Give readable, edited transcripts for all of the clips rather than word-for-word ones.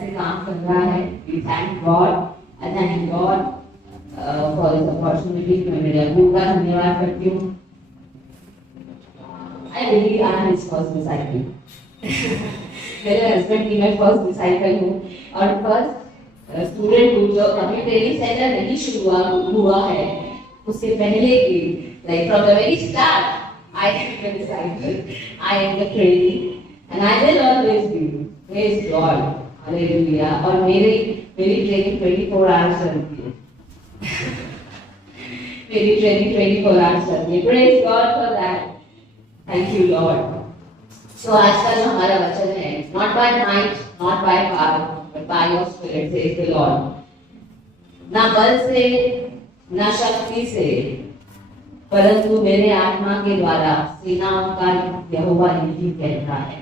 से काम कर रहा है। We thank God, I thank God for this opportunity। मैं मेरे अबू का धन्यवाद करती हूँ। I really am his first disciple। मेरे हस्बैंड की मैं फर्स्ट डिसाइपल हूँ और फर्स्ट स्टूडेंट हूँ जो अभी ट्रेनिंग सेंटर नहीं शुरू हुआ है, उससे पहले की like from the very start I am the disciple, I am the trainee and I will always be। Praise God, Hallelujah। और मेरी ट्रेनिंग 24 आवर्स चलती है। मेरी ट्रेनिंग 24 आवर्स चलती है। Praise God for that। Thank you Lord। So आज का जो हमारा वचन है, not by might, not by power, but by your spirit, says the Lord। ना बल से, ना शक्ति से, परंतु मेरे आत्मा के द्वारा सेनाओं का यहोवा यही कहता है।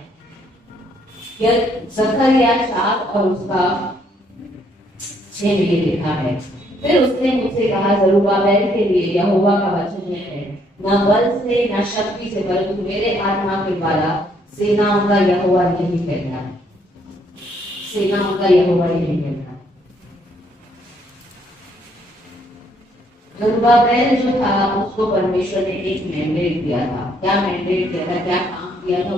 यह जकरिया 4 और उसका 6 में लिखा है। फिर उसने मुझसे कहा, जरुब्बाबेल के लिए यहोवा का वचन है, ना बल से, ना शक्ति से, परंतु मेरे आत्मा के द्वारा सेनाओं का यहोवा यही कहता है। सेनाओं का यहोवा यही कहता है। जरुब्बाबेल जो था उसको परमेश्वर ने एक मैंडेट दिया था। क्या मैंडेट दिया था, क्या काम दिया था?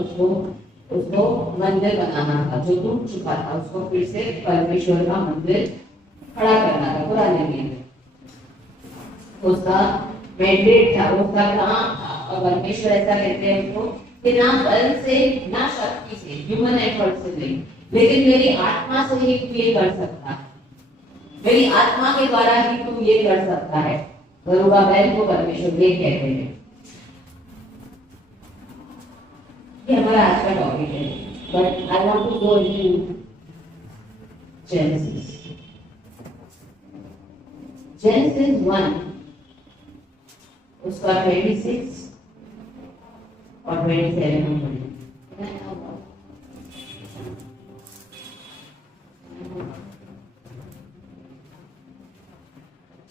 उसको मंदिर बनाना था जो टूट चुका था, उसको फिर से परमेश्वर का मंदिर खड़ा करना था पुराने नियम में। उसका मैंडेट था, उसका काम था। और परमेश्वर ऐसा कहते हैं उसको कि ना बल से, ना शक्ति से, ह्यूमन एफर्ट से नहीं, लेकिन मेरी आत्मा से ही तू ये कर सकता है। मेरी आत्मा के द्वारा ही तू ये कर सकता है। जरुब्बाबेल को परमेश्वर ये कहते हैं। ये हमारा आज का टॉपिक है, but I want to go into Genesis. Genesis 1 उसका 26 और 27 हम पढ़ेंगे।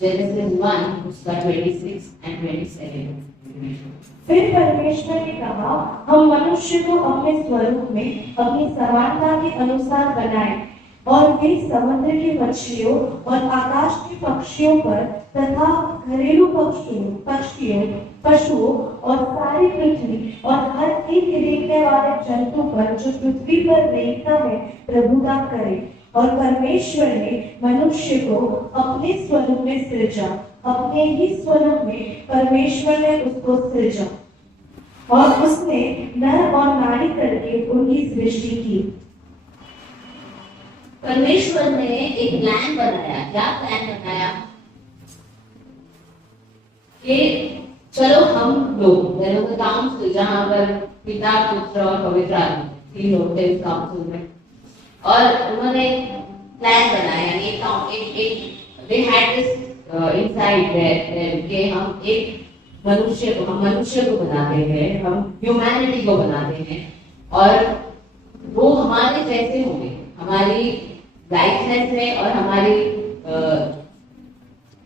Genesis 1 उसका 26 and 27। फिर परमेश्वर ने कहा, हम मनुष्य को अपने स्वरूप में, अपनी समानता के अनुसार बनाएं और वे समुद्र की मछलियों और आकाश के पक्षियों पर तथा घरेलू पक्षियों, पशुओं और सारी पृथ्वी और हर एक रेंगने वाले जंतु पर जो पृथ्वी पर रेंगता है प्रभुता करे। और परमेश्वर ने मनुष्य को अपने स्वरूप में सृजा, अपने ही स्वरूप में परमेश्वर ने उसको सृजा और उसने नर और नारी करके उनकी सृष्टि की। परमेश्वर ने एक प्लान बनाया। क्या प्लान बनाया? कि चलो हम लोग काउंसिल, जहां पर पिता, पुत्र और पवित्र आत्मा 3 लोग थे उस काउंसिल में, और उन्होंने प्लान बनाया। यानी एक they had this insight कि हम हम मनुष्य को बनाते हैं, हम ह्यूमैनिटी को बनाते हैं और वो हमारे जैसे होंगे, हमारी लाइफनेस में और हमारी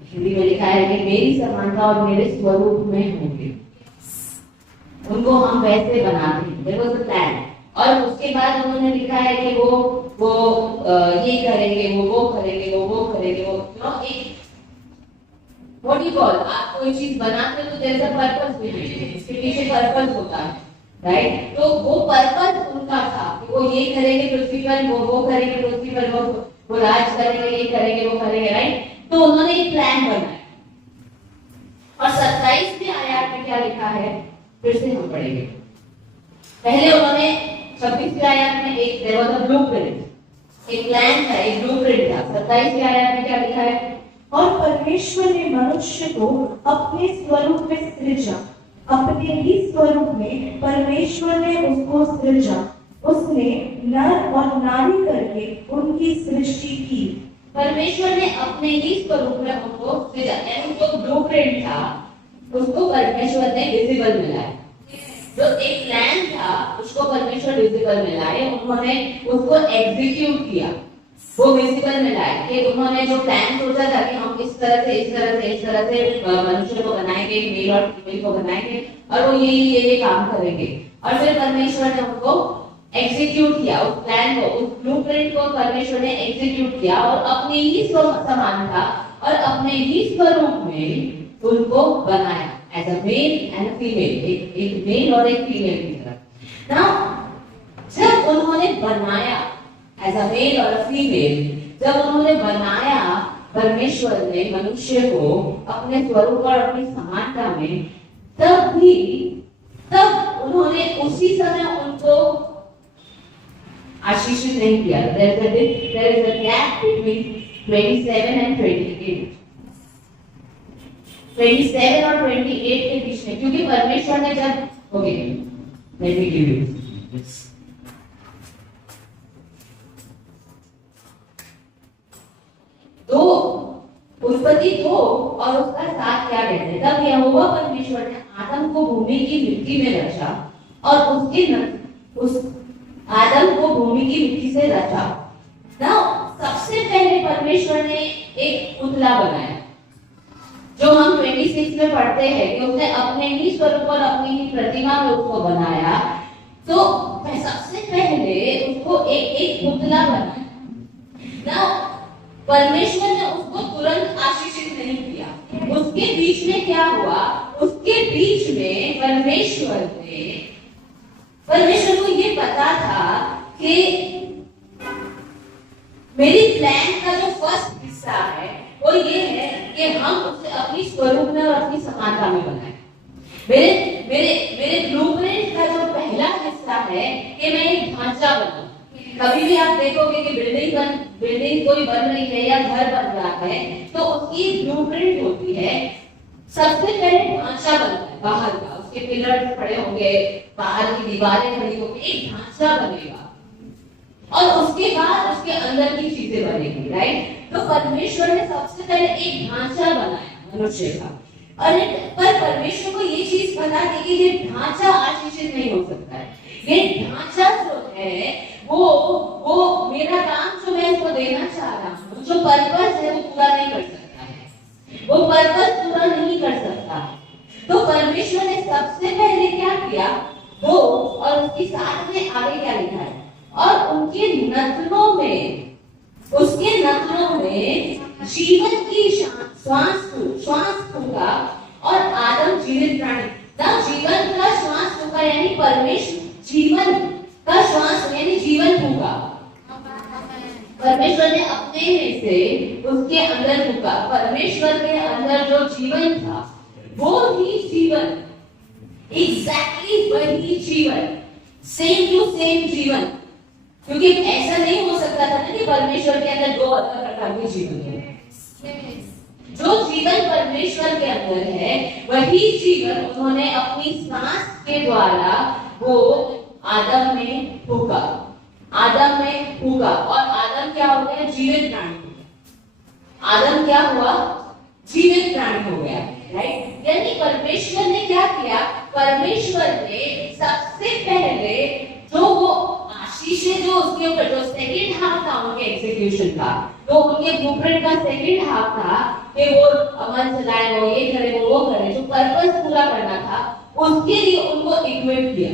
हिंदी में लिखा है कि मेरी समानता और मेरे स्वरूप में होंगे। उनको हम वैसे बनाते हैं। There was a plan। और उसके बाद उन्होंने लिखा है कि वो ये करेंगे, वो करेंगे, वो करेंगे, एक what do you call, आप कोई चीज बनाते हो तो there is a purpose behind it, इसके पीछे पर्पस होता है, राइट? तो वो पर्पस उनका था कि वो ये करेंगे पृथ्वी पर, वो करेंगे पृथ्वी पर, वो राज करेंगे, ये करेंगे, वो करेंगे, राइट? तो उन्होंने एक प्लान बनाया। और 27वें आयत में क्या लिखा है, फिर से हम पढ़ेंगे। पहले उन्होंने 26वें आयत में एक there was a blueprint, एक प्लान था, एक ब्लूप्रिंट था। 27वें आयत में क्या लिखा है? और परमेश्वर ने मनुष्य को अपने स्वरूप में सृजा, अपने ही स्वरूप में परमेश्वर ने उसको सृजा, उसने नर और नारी करके उनकी सृष्टि की। परमेश्वर ने अपने ही स्वरूप में उनको सृजा, यानी जो ब्लूप्रिंट था उसको परमेश्वर ने विजिबल मिलाया। जो एक प्लान था उसको परमेश्वर विजिबल मिलाए, उन्होंने उसको एग्जीक्यूट किया, वो विजिबल मिलाए। कि उन्होंने जो प्लान सोचा था कि हम इस तरह से मनुष्य को बनाएंगे, मेल और फीमेल को बनाएंगे और वो ये काम करेंगे, और फिर परमेश्वर ने उनको एग्जीक्यूट किया, उस प्लान को, उस ब्लूप्रिंट को परमेश्वर ने एग्जीक्यूट किया और अपने ही समानता और अपने ही स्वरूप में उनको बनाया as a male and a female, एक मेल और एक फीमेल की तरह। नाउ जब उन्होंने बनाया एज अ मेल और अ फीमेल, जब उन्होंने बनाया परमेश्वर ने मनुष्य को अपने स्वरूप और अपनी समानता में, तब उन्होंने उसी समय उनको आशीषित नहीं किया। There is a gap between 27 and 28. 27 और 28 के बीच में, क्योंकि परमेश्वर ने जब okay let me give you तो उत्पत्ति 2 और उसका 7 क्या कहते हैं। तब यहोवा परमेश्वर ने आदम को भूमि की मिट्टी में रचा और उस आदम को भूमि की मिट्टी से रचा। नाउ सबसे पहले परमेश्वर ने एक पुतला बनाया, जो हम 26 में पढ़ते हैं कि उसने अपने ही स्वरूप और अपनी ही प्रतिमा में उसको बनाया। तो सबसे पहले उसको एक पुतला बनाया। नाउ परमेश्वर ने उसको तुरंत आशीषित नहीं किया। उसके बीच में क्या हुआ? उसके बीच में परमेश्वर को ये पता था कि मेरी प्लान का जो फर्स्ट हिस्सा है वो ये है कि हम उसे अपनी स्वरूप में और अपनी समानता में बनाएं। मेरे ब्लूप्रिंट का जो पहला हिस्सा है कि मैं एक ढांचा बनाऊं। कभी भी आप देखोगे कि बिल्डिंग कोई बन रही है या घर बन रहा है तो उसकी ब्लूप्रिंट होती है। सबसे पहले ढांचा बनता है बाहर का, उसके पिलर्स खड़े होंगे, बाहर की दीवारें खड़ी होंगी, एक ढांचा बनेगा और उसके बाद उसके अंदर की चीजें बनेगी, राइट। तो परमेश्वर ने सबसे पहले एक ढांचा बनाया मनुष्य का, और पर परमेश्वर को ये चीज पता थी कि ये ढांचा आशीषित नहीं हो सकता है। ये ढांचा जो है वो मेरा काम जो मैं इसको देना चाह रहा हूँ, जो पर्पस है वो पूरा नहीं कर सकता है, वो पर्पस पूरा नहीं कर सकता है। तो परमेश्वर ने सबसे पहले क्या किया वो, और उसके साथ में आगे क्या लिखा है, और उसके नथनों में जीवन की श्वास फूंका और आदम जीवित प्राणी। जीवन का श्वास फूंका यानी परमेश्वर जीवन का श्वास यानी जीवन फूंका। परमेश्वर ने अपने में से उसके अंदर फूंका। परमेश्वर के अंदर जो जीवन था वो ही जीवन, एग्जैक्टली वही जीवन, सेम टू सेम जीवन। क्योंकि ऐसा नहीं हो सकता था ना कि परमेश्वर के अंदर दो अलग प्रकार के जीवन है। जो जीवन परमेश्वर के अंदर है वही जीवन उन्होंने अपनी सांस के द्वारा वो आदम में फूंका। और आदम क्या हो गया? जीवित प्राणी। आदम क्या हुआ? जीवित प्राणी हो गया, राइट। यानी परमेश्वर ने क्या किया? परमेश्वर ने सबसे पहले जो वो आशीष जो उसके ऊपर जो सेकंड हाफ था उनके एग्जीक्यूशन का, तो उनके ब्लूप्रिंट का सेकंड हाफ था कि वो अमल चलाए, वो ये करे, वो करे, जो पर्पस पूरा करना था उसके लिए उनको इक्विप किया।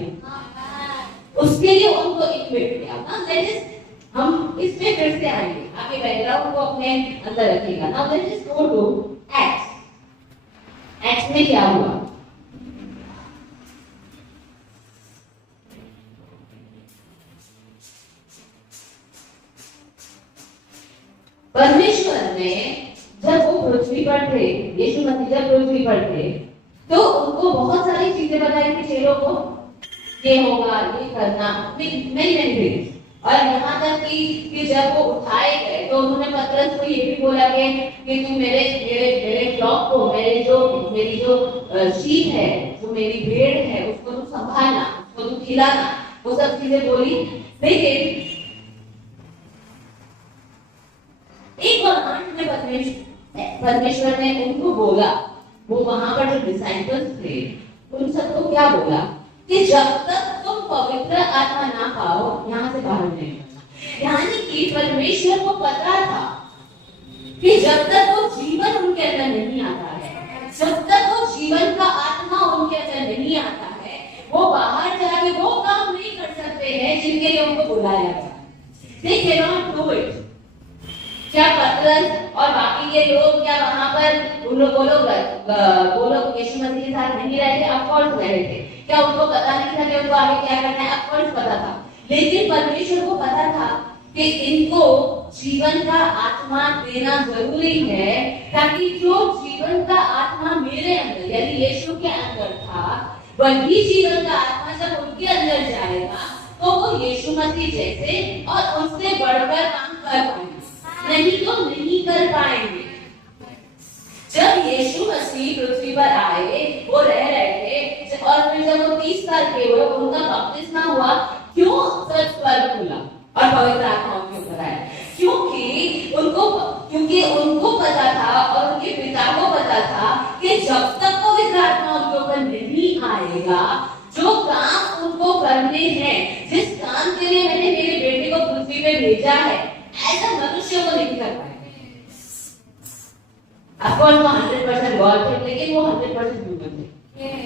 हम इसमें फिर से आएंगे, आपके बैकग्राउंड को अपने अंदर रखिएगा। Now let's just go to Acts में क्या हुआ? परमेश्वर ने जब वो पृथ्वी पर थे, यीशु मसीह जब पृथ्वी पर थे, तो उनको बहुत सारी चीजें बताई थी चेलों को, ये होगा, ये करना, नहीं। और यहाँ तक कि जब वो उठाए गए तो उन्होंने पतरस को ये भी बोला कि तू मेरे फ्लॉक को, मेरी जो शीप है, जो मेरी भेड़ है, उसको तू संभालना, उसको तू खिलाना, वो सब चीजें बोली। लेकिन एक बार में परमेश्वर ने उनको बोला, वो वहां पर जो डिसाइपल्स थे उन सबको क्या बोला कि जब तक तुम पवित्र आत्मा ना पाओ यहाँ से बाहर नहीं निकलना। यानी कि परमेश्वर को पता था कि जब तक वो जीवन उनके अंदर नहीं आता है, जब तक वो जीवन का आत्मा उनके अंदर नहीं आता है, वो बाहर जाके वो काम नहीं कर सकते हैं जिनके उनको बुलाया गया। They cannot do it. क्या पतरस और बाकी के लोग क्या वहां पर वो लोग यीशु मसीह के साथ नहीं रहे थे? ऑफ कोर्स रहे थे। क्या उनको पता नहीं था कि उनको आगे क्या करना है? ऑफ कोर्स पता था। लेकिन परमेश्वर को पता था कि इनको जीवन का आत्मा देना जरूरी है, ताकि जो जीवन का आत्मा मेरे अंदर यानी यीशु के अंदर था, वही जीवन का आत्मा जब उनके अंदर जाएगा तो वो यीशु मसीह जैसे और उससे बढ़कर काम कर पाएंगे, नहीं तो नहीं कर पाएंगे। जब यीशु मसीह पृथ्वी पर आए, वो रह रहे थे और फिर जब वो 30 साल के हुए, उनका बपतिस्मा हुआ। क्यों स्वर्ग खुला और पवित्र आत्मा उनके ऊपर आया? क्योंकि उनको पता था और उनके पिता को पता था कि जब तक पवित्र आत्मा उनके ऊपर नहीं आएगा, जो काम उनको करने हैं, जिस काम के लिए मैंने मेरे बेटे को पृथ्वी पे भेजा है, ऐसा मनुष्य को नहीं कर पाएंगे। ऑफकोर्स वो 100% गॉड थे, लेकिन वो 100% ह्यूमन थे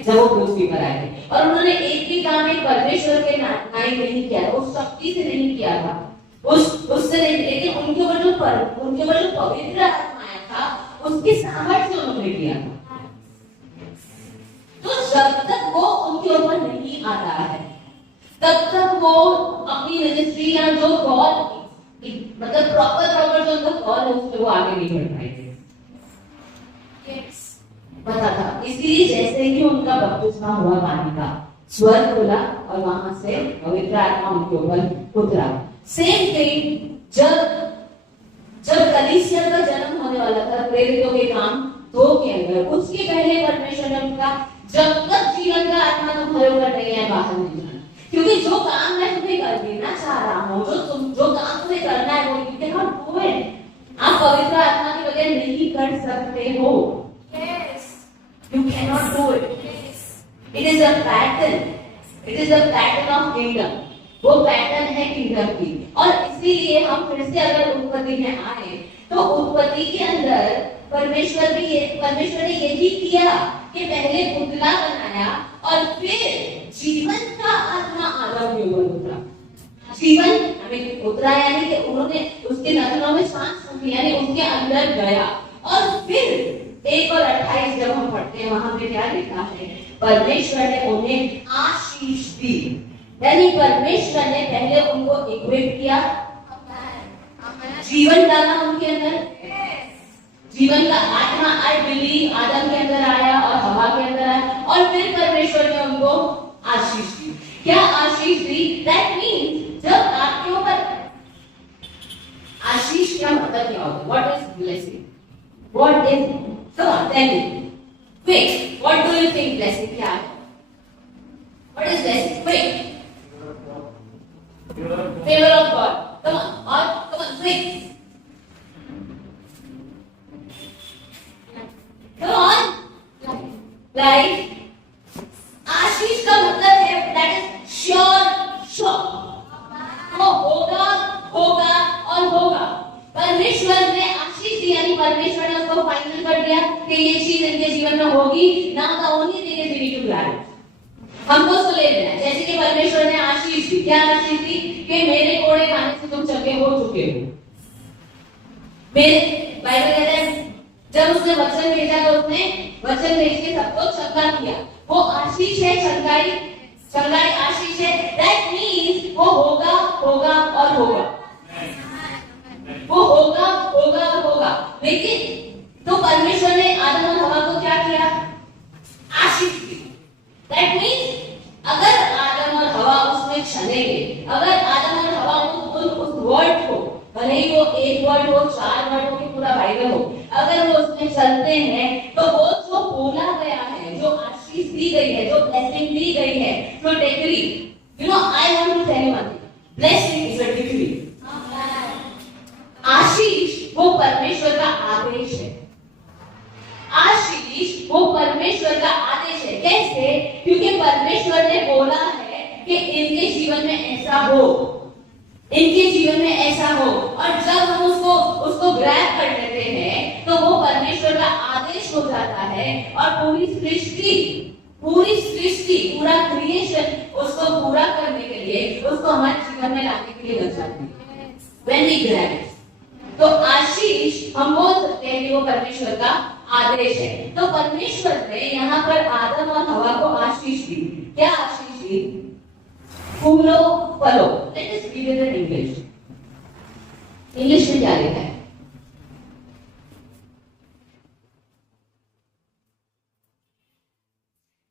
जब वो पृथ्वी पर आए थे। और उन्होंने एक भी काम एक परमेश्वर के नाम नहीं किया था, उस शक्ति से नहीं किया था, उससे नहीं, लेकिन उनके ऊपर जो पवित्र आत्मा आया था, उसकी सामर्थ्य से उन्होंने किया था। तो जब तक वो उनके ऊपर नहीं आता है, तब तक वो अपनी मिनिस्ट्री या जो कॉल मतलब प्रॉपर जो उनका कॉल है उसमें वो आगे नहीं बढ़ पाएंगे। पता था, इसलिए जैसे ही उनका बपतिस्मा हुआ पानी का, स्वर्ग खुला और वहां से पवित्र आत्मा उनके ऊपर उतरा। सेम थिंग जब कलीसिया का जन्म होने वाला था, प्रेरितों के काम 2 के अंदर, उसके पहले परमेश्वर ने उनका जब तक जीवन का आत्मा तुम्हारे ऊपर नहीं है, बाहर नहीं जाना, क्योंकि जो काम मैं तुम्हें कर देना चाह रहा हूँ, जो काम तुम्हें करना है, वो you cannot do it। आप पवित्र आत्मा के बगैर नहीं कर सकते हो। You cannot do it. It is a pattern. It is a pattern of kingdom. वो पैटर्न है किंगडम की। और इसीलिए हम फिर से अगर उत्पत्ति में आए, तो उत्पत्ति के अंदर परमेश्वर ने यही किया कि पहले पुतला बनाया और फिर जीवन का आत्मा आदम के ऊपर उतरा। जीवन उतरा यानी कि उन्होंने उसके नथनों में सांस फूंकी, यानी उसके अंदर गया। और फिर 1 और 28 जब हम पढ़ते हैं, वहां पे क्या लिखा है? परमेश्वर ने उन्हें आशीष दी, यानी परमेश्वर ने पहले उनको इक्विप किया, जीवन डाला उनके अंदर, जीवन का आत्मा आई बिलीव आदम के अंदर आया और हवा के अंदर आया, और फिर परमेश्वर ने उनको आशीष दी। क्या आशीष दी? दैट मीन्स जब आपके ऊपर आशीष का मतलब क्या होता है? What is blessing? What is? Come on, tell me. Quick. What do you think blessing क्या है? What is blessing? Quick. Favor of God. Come on, quick. Come on. Like आशीष का मतलब है that is sure. वो होगा और होगा। परमेश्वर ने आशीष दी, यानी परमेश्वर ने उसको फाइनल कर दिया कि ये चीज इनके जीवन में होगी। Now the only thing is we need to plan. हमको उसको ले लेना है। जैसे कि परमेश्वर ने आशीष दी, क्या आशीष दी? कि मेरे कोड़े खाने से तुम चंगे हो चुके हो। मेरे बाइबल कहता है जब उसने वचन भेजा तो उसने वचन भेज के सबको चंगा किया। वो आशीष है, चंगाई आशीष है। दैट मीन्स वो होगा और होगा। वो होगा और होगा। लेकिन तो परमेश्वर ने आदम और हवा को क्या किया? आशीष दी। दैट मीन्स अगर आदम और हवा उसमें चलेंगे, अगर आदम और हवा उस वर्ड को, भले ही वो एक वर्ड हो, 4 वर्ड हो, पूरा बाइबल हो, अगर वो उसमें चलते हैं तो वो जो बोला गया है, जो आशीष दी गई है, जो ब्लेसिंग दी गई है, जो decree, I want to tell you one thing, blessing is a decree. आशीष वो परमेश्वर का आदेश है। आशीष वो परमेश्वर का आदेश है। कैसे? क्योंकि परमेश्वर ने बोला है कि इनके जीवन में ऐसा हो, इनके जीवन में ऐसा हो। और जब हम उसको ग्रैब कर लेते हैं तो वो परमेश्वर का आदेश हो जाता है और पूरी सृष्टि, पूरा क्रिएशन उसको पूरा करने के लिए उसको हमारे जीवन में लाने के लिए लग जाते हैं। When we grab it. तो आशीष हम बोल सकते हैं कि वो परमेश्वर का आदेश है। तो परमेश्वर ने यहाँ पर आदम और हवा को आशीष दी। क्या आशीष दी? फूलो फलो। Let us read it in English. English में क्या लिखा है?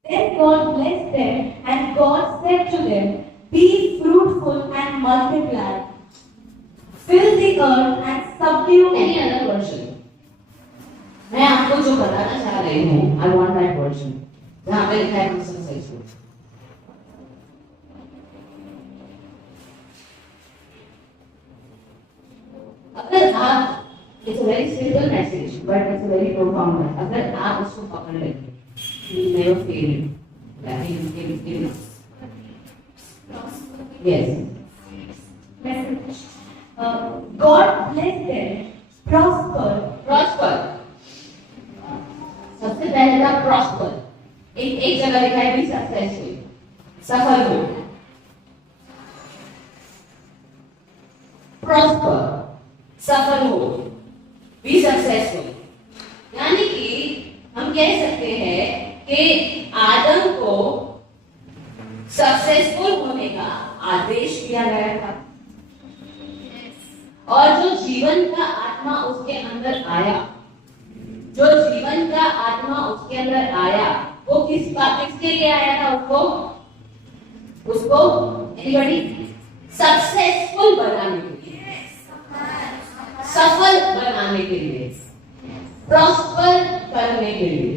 Then God blessed them, and God said to them, "Be fruitful and multiply, fill the earth and subdue it." Any other version? मैं आपको जो बताना चाह रही हूँ, I want that version. जहाँ पे लिखा है Christian sexual. अगर आप, it's a very simple message, but it's a very profound one. अगर आप उसको पकड़ लेते, you will never fail it. Yes. Message. God bless them, prosper. Prosper. सबसे पहले था prosper. एक जगह लिखा है भी सक्सेसफुल, सफल हो. Prosper, सफल हो, be successful. यानी कि हम कह सकते हैं कि आदम को सक्सेसफुल होने का आदेश दिया गया था, और जो जीवन का आत्मा उसके अंदर आया, जो जीवन का आत्मा उसके अंदर आया, वो किसके लिए आया था? उसको एनीबॉडी सक्सेसफुल बनाने के लिए, सफल बनाने के लिए, प्रॉस्पर करने के लिए।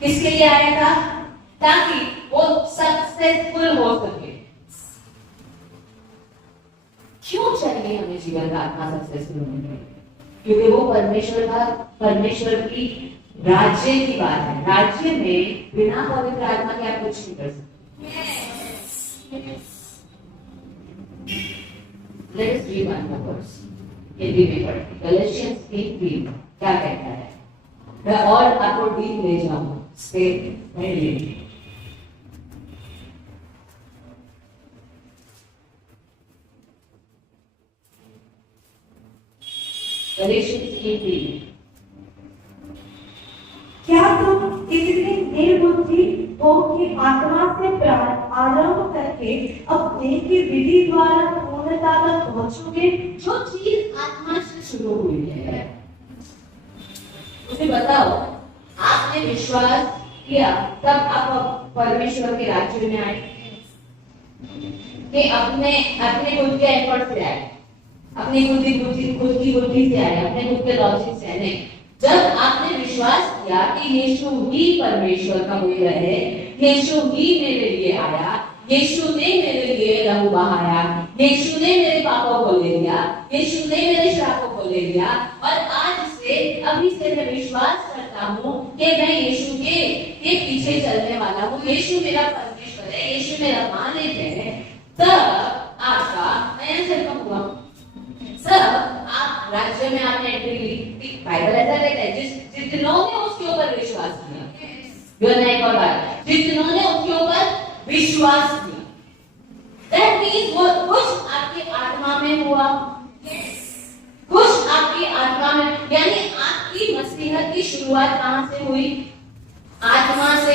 किसके लिए आया था? ताकि वो सक्सेसफुल हो सके। क्यों चाहिए हमें जीवन का आत्मा सक्सेसफुल होने के लिए? क्योंकि वो परमेश्वर की राज्य की बात है। राज्य में बिना पवित्र आत्मा के आप कुछ नहीं कर सकते। Let us read one more verse. Hindi में पढ़ते गैलेशियंस 3:3 क्या कहता है? मैं और आपको डीप ले जाऊं, स्टेप में ले गैलेशियंस 3:3 क्या तुम इतने निर्बुद्धि हो कि आत्मा से आरंभ करके अब देह की विधि द्वारा पूर्णता तक पहुंचोगे? जो चीज आत्मा से शुरू हुई है, उसे बताओ। आपने विश्वास किया तब आप परमेश्वर के राज्य में आए, कि अपने खुद के एफर्ट से आए, अपनी खुद की बुद्धि से आए, अपने खुद के लॉजिक से नहीं। जब आपने विश्वास किया कि यीशु ही परमेश्वर का पुत्र है, यीशु ही मेरे लिए आया, यीशु ने मेरे लिए लहू बहाया, यीशु ने मेरे पापों को ले लिया, यीशु ने मेरे श्रापों को ले लिया, और आज से अभी से मैं विश्वास करता हूँ कि मैं यीशु के पीछे चलने वाला हूँ। यीशु मेरा परमेश्वर है, यीशु मेरा मालिक है। तब आपका नया जन्म हुआ, सब आप राज्य में आपने एंट्री ली। बाइबल ऐसा कहता है जितनों ने उसके ऊपर विश्वास किया, एक और बात, जितनों ने उसके ऊपर विश्वास किया, दैट मींस वो कुछ आपकी आत्मा में हुआ, कुछ आपकी आत्मा में, यानी आपकी मसीहत की शुरुआत कहां से हुई? आत्मा से।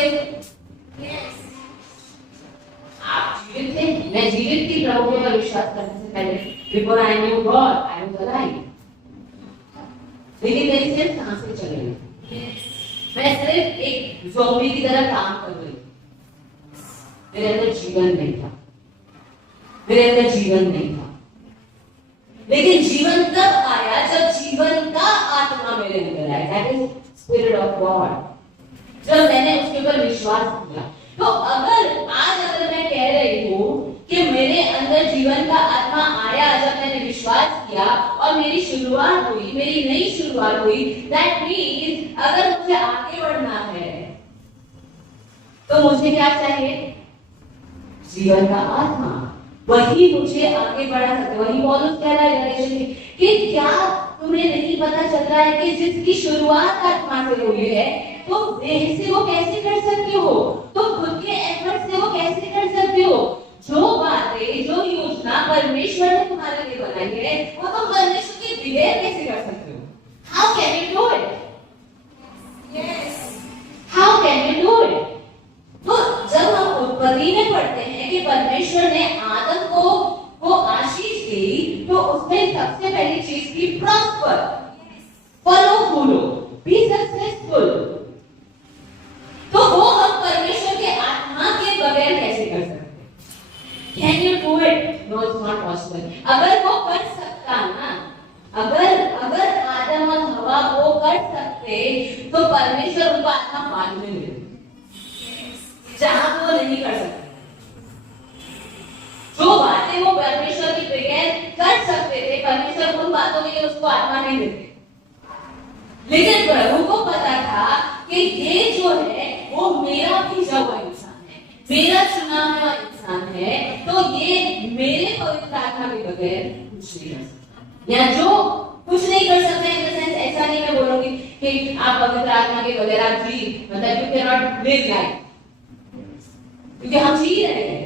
आप जीवित थे, मैं जीवित थी प्रभु पर विश्वास करने से पहले। Before I knew God, I was alive. लेकिन मेरी सेहत कहां से चली गई? मैं सिर्फ एक ज़ॉम्बी की तरह काम कर रही थी। मेरे अंदर जीवन नहीं था, मेरे अंदर जीवन नहीं था। लेकिन जीवन तब आया जब जीवन का आत्मा मेरे अंदर आया, that is Spirit of God. जब मैंने उसके ऊपर विश्वास किया। तो अगर मैं कह रही हूँ कि मेरे अंदर जीवन का आत्मा आया जब मैंने विश्वास किया और मेरी शुरुआत हुई, मेरी नई शुरुआत हुई, दैट मीन्स अगर मुझे आगे बढ़ना है तो मुझे क्या चाहिए? जीवन का आत्मा। वही मुझे आगे बढ़ा सकते। वही पौलुस कह रहा है कि क्या तुम्हें नहीं पता चल रहा है कि जिसकी शुरुआत आत्मा से हुई है तो देह से वो कैसे कर सकते हो? तो खुद के एफर्ट से वो कैसे कर सकते हो? जो बात परमेश्वर ने तुम्हारे लिए बनाई है, वो तुम परमेश्वर के बगैर कैसे कर सकते हो? How can you do it? Yes. How can you do it? तो जब हम उत्पत्ति में पढ़ते हैं कि परमेश्वर ने आदम को वो आशीष दी, तो उसमें सबसे पहली चीज थी प्रॉस्पर, फलो फूलो, बी सक्सेसफुल। तो वो हम परमेश्वर के आत्मा के बगैर कैसे कर सकते? Can you do it? No, it's not possible. अगर वो कर सकता ना, अगर आदम और हवा वो कर सकते, तो परमेश्वर उनको आत्मा बाद में मिले, जहां वो नहीं कर सकते। जो बातें वो परमेश्वर के बगैर कर सकते थे, परमेश्वर उन बातों के लिए उसको आत्मा नहीं देते। लेकिन प्रभु को पता था कि ये जो है वो मेरा भेजा हुआ इंसान है, मेरा चुना हुआ इंसान है, तो ये मेरे पवित्र आत्मा के बगैर कुछ नहीं कर सकता। या जो कुछ नहीं कर सकते, इन द सेंस ऐसा नहीं मैं बोलूंगी कि आप पवित्र आत्मा के बगैर आप जी, मतलब you can not live life, क्योंकि हम जी रहे थे,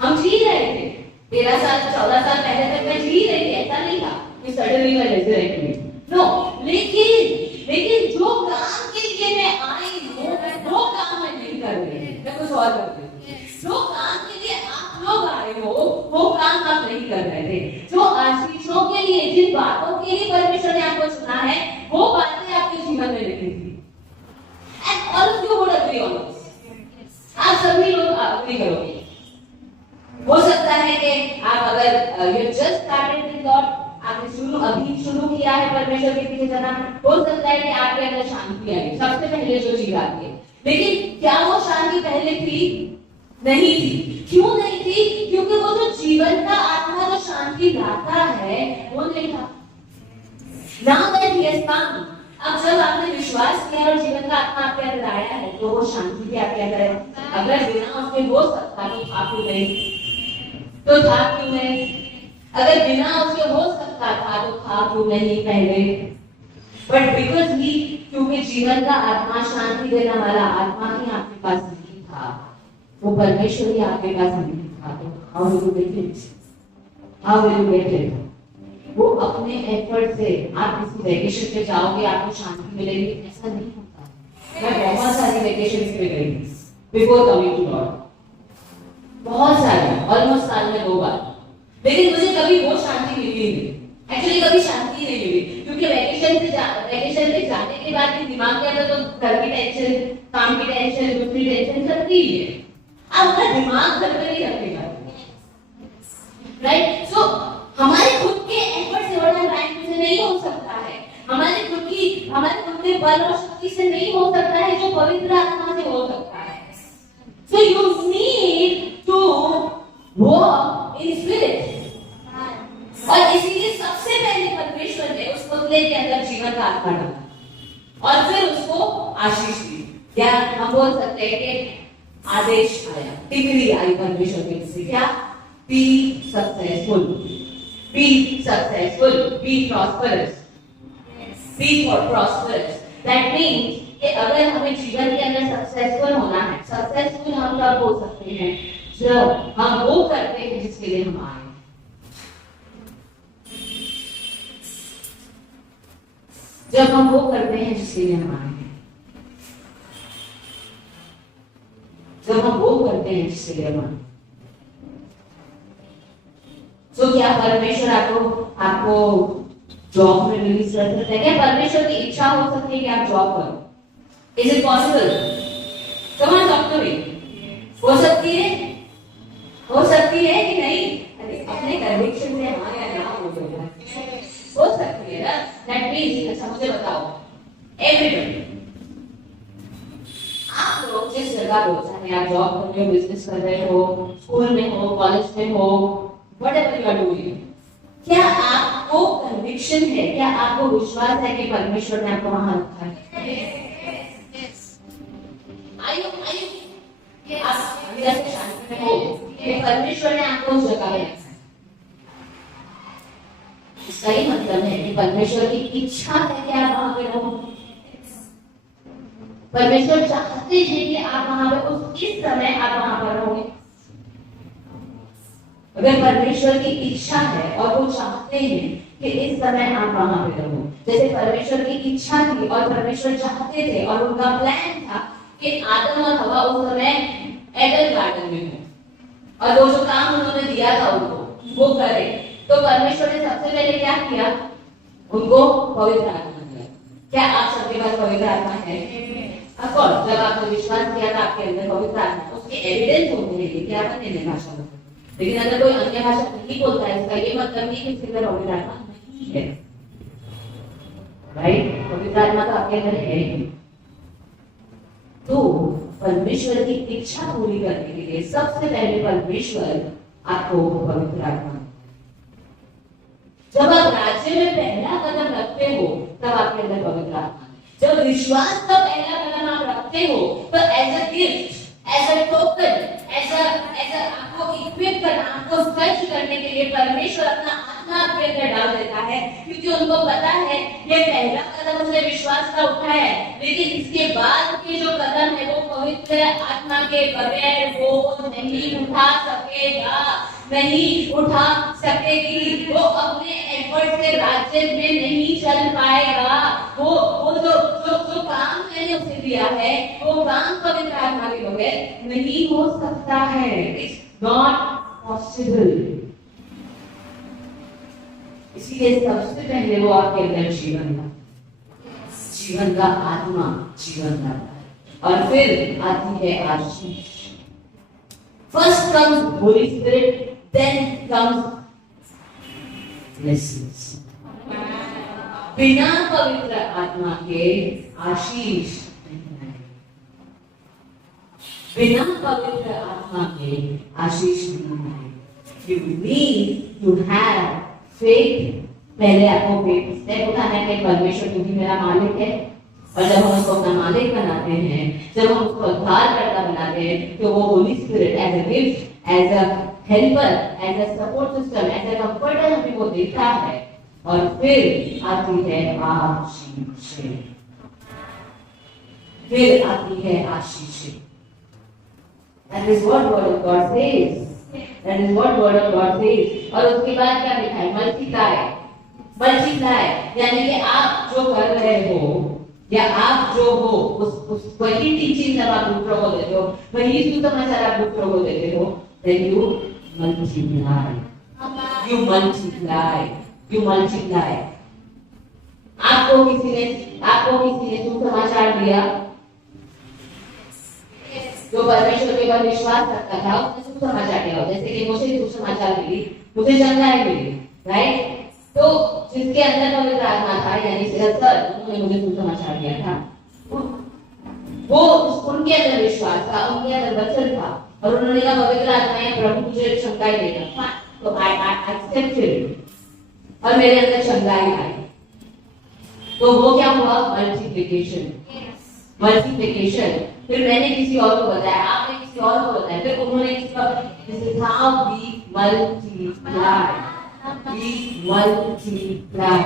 हम जी रहे थे 13 साल 14 साल पहले तक मैं जी रही थी, ऐसा नहीं था कि सडनली मैं रेजरेक्ट हुई। नो, लेकिन जो काम के लिए मैं आई हूँ वो काम मैं नहीं कर रही, मैं कुछ और कर रही हूँ। जो काम के लिए आप लोग आए हो वो काम आप नहीं कर रहे थे। जो आशीषों के लिए, जिन बातों के लिए परमेश्वर ने आपको चुना है, वो बातें आपके जीवन में लिखी थी। And all of you would agree on this. आप सभी लोग एग्री करोगे। हो सकता है कि आप अगर you just started with God, आपने अभी शुरू किया है परमेश्वर के पीछे चलना, हो सकता है कि आपके अंदर शांति आई, सबसे पहले जो चीज आती है। लेकिन क्या वो शांति पहले थी? नहीं थी। क्यों नहीं थी? क्योंकि वो जो जीवन का आत्मा जो शांति लाता है वो नहीं था। Now that he has come, अब जब आपने विश्वास किया और जीवन का आत्मा आपके अंदर आया है, तो वो शांति भी आपके अंदर है। अगर बिना उसके हो सकता तो था क्यों नहीं? तो था क्यों नहीं? अगर बिना उसके हो सकता था तो था क्यों नहीं पहले? बट बिकॉज ही, क्योंकि जीवन का आत्मा, शांति देने वाला आत्मा ही आपके पास नहीं था, वो परमेश्वर ही आपके पास नहीं था, तो how will you get it? How will you get it? वो अपने एफर्ट से, आप किसी वेकेशन पे जाओगे आपको शांति मिलेगी, ऐसा नहीं होता। मैं बहुत सारी वेकेशन पे गई बिफोर कमिंग टू गॉड, बहुत सारे, ऑलमोस्ट साल में 2 बार, लेकिन मुझे कभी वो शांति मिली नहीं। एक्चुअली कभी शांति नहीं मिली, क्योंकि वेकेशन पे जाने के बाद भी दिमाग के अंदर तो घर की टेंशन, काम की टेंशन, दूसरी टेंशन चलती ही है। आप अपना दिमाग घर पे नहीं रखेगा, राइट? सो हमारे खुद के एफर्ट से और टाइम से नहीं हो सकता है, हमारे खुद के बल और शक्ति से नहीं हो सकता है, जो पवित्र आत्मा से हो सकता है। So you need to walk in spirit. और इसीलिए सबसे पहले परमेश्वर ने उस पुतले के अंदर जीवन का आत्मा डाला और फिर उसको आशीष दी, या हम बोल सकते हैं कि आदेश आया, डिक्री आई परमेश्वर की तरफ से। क्या? Be successful, be successful, be prosperous, be prosperous. That means कि अगर हमें जीवन के अंदर सक्सेसफुल होना है, सक्सेसफुल हम कब हो सकते हैं? जब हम वो करते हैं जिसके लिए हम आए। जब हम वो करते हैं जिसके लिए हम आए हैं, जब हम वो करते हैं जिसके लिए हम आए। तो क्या परमेश्वर आपको जॉब में रिलीज कर सकता है? क्या परमेश्वर की इच्छा हो सकती है कि आप जॉब करो? Is it possible? Come on talk to me. हो सकती है? हो सकती है कि नहीं? अपने कन्विक्शन से हाँ या ना बोलो। हो सकती है ना? दैट मींस, अच्छा मुझे बताओ, एवरीबॉडी, आप लोग जिस जगह हो, चाहे आप जॉब कर रहे हो, बिजनेस कर रहे हो, स्कूल में हो, कॉलेज में हो, व्हाटएवर यू आर डूइंग, क्या आपको कन्विक्शन है, क्या आपको विश्वास है कि परमेश्वर ने आपको वहां रखा है? आप जैसे शांति में हो कि परमेश्वर ने आपको उस जगह पे रखा है। इसका ही मतलब है कि परमेश्वर की इच्छा है कि आप वहां पे रहो। परमेश्वर चाहते हैं कि आप वहां पे इस समय आप वहां पर रहोगे। अगर परमेश्वर की इच्छा है और वो चाहते हैं कि इस समय आप वहां पे रहो, जैसे परमेश्वर की इच्छा थी और परमेश्वर चाहते थे और उनका प्लान था कि आदम और हवा उस समय एडन गार्डन में हो और वो जो काम उन्होंने दिया था उनको वो करे, तो परमेश्वर ने सबसे पहले क्या किया? उनको पवित्र आत्मा दिया। क्या आप सबके पास पवित्र आत्मा है? ऑफकोर्स, जब आपने विश्वास किया था आपके अंदर पवित्र आत्मा, उसके एविडेंस होते हैं कि आप अन्य भाषा में, लेकिन अगर कोई अन्य भाषा नहीं बोलता है इसका ये मतलब नहीं कि उसके अंदर पवित्र आत्मा नहीं है। राइट? पवित्र आत्मा तो आपके अंदर है ही। तो परमेश्वर की इच्छा पूरी करने के लिए सबसे पहले परमेश्वर आपको पवित्र आत्मा, जब आप राज्य में पहला कदम रखते हो तब आपके अंदर पवित्र आत्मा, जब विश्वास का पहला कदम आप रखते हो तो as a gift, as a token, as a आपको इक्विप करना, आपको सच करने के लिए परमेश्वर अपना आत्मा आपके अंदर डाल देता है, क्योंकि उनको पता है ये पहला कदम उसने विश्वास का उठाया है, लेकिन इसके बाद के जो कदम है वो पवित्र आत्मा के बगैर वो नहीं उठा सकेगा, नहीं उठा सकेगी। वो अपने एफर्ट से राज्य में नहीं चल पाएगा। वो जो काम मैंने उसे दिया है वो काम पवित्र आत्मा के बगैर नहीं हो सकता है। It's not possible. इसीलिए सबसे पहले वो आपके अंदर जीवन का आत्मा जीवन लाता है और फिर आती है आशीष। First comes Holy Spirit, then comes blessings. बिना पवित्र आत्मा के आशीष नहीं आएगी। बिना पवित्र आत्मा के आशीष नहीं आएगी। You need to have faith। पहले आपको faith स्टेप उठाना है कि परमेश्वर क्योंकि मेरा मालिक है, और जब हम उसको अपना मालिक बनाते हैं, जब हम उसको उद्धारकर्ता बनाते हैं, तो वो Holy Spirit as a gift, as a helper, as a support system, as a comforter हमें वो देता है। और फिर आती है आशीष, फिर आती है आशीष। That is what word of God says. That is what word of God says. और उसके बाद क्या लिखा है? मल्टीप्लाई। मल्टीप्लाई यानी कि आप जो कर रहे हो या आप जो हो उस वही टीचिंग जब आप दूसरों को देते हो, वही सुसमाचार आप दूसरों को देते हो, then you multiply. You multiply. You multiply. आपको किसी ने सुसमाचार दिया, जो परमेश्वर के ऊपर विश्वास रखता था, उसने सुसमाचार दिया। जैसे कि मुझे सुसमाचार मिली, मुझे चंगाई मिली, राइट? तो जिसके अंदर पवित्र आत्मा था, यानी सर उन्होंने मुझे सुसमाचार दिया था, वो उनके अंदर विश्वास था, उनके अंदर वचन था, और उन्होंने कहा पवित्र आत्मा है, प्रभु मुझे चंगाई देगा, तो आई एक्सेप्टेड और मेरे अंदर चंगाई आई। तो वो क्या हुआ? मल्टीप्लिकेशन। मल्टीप्लिकेशन। फिर मैंने किसी और को बताया, आपने किसी और को बताया, फिर उन्होंने this is how we multiply. We multiply.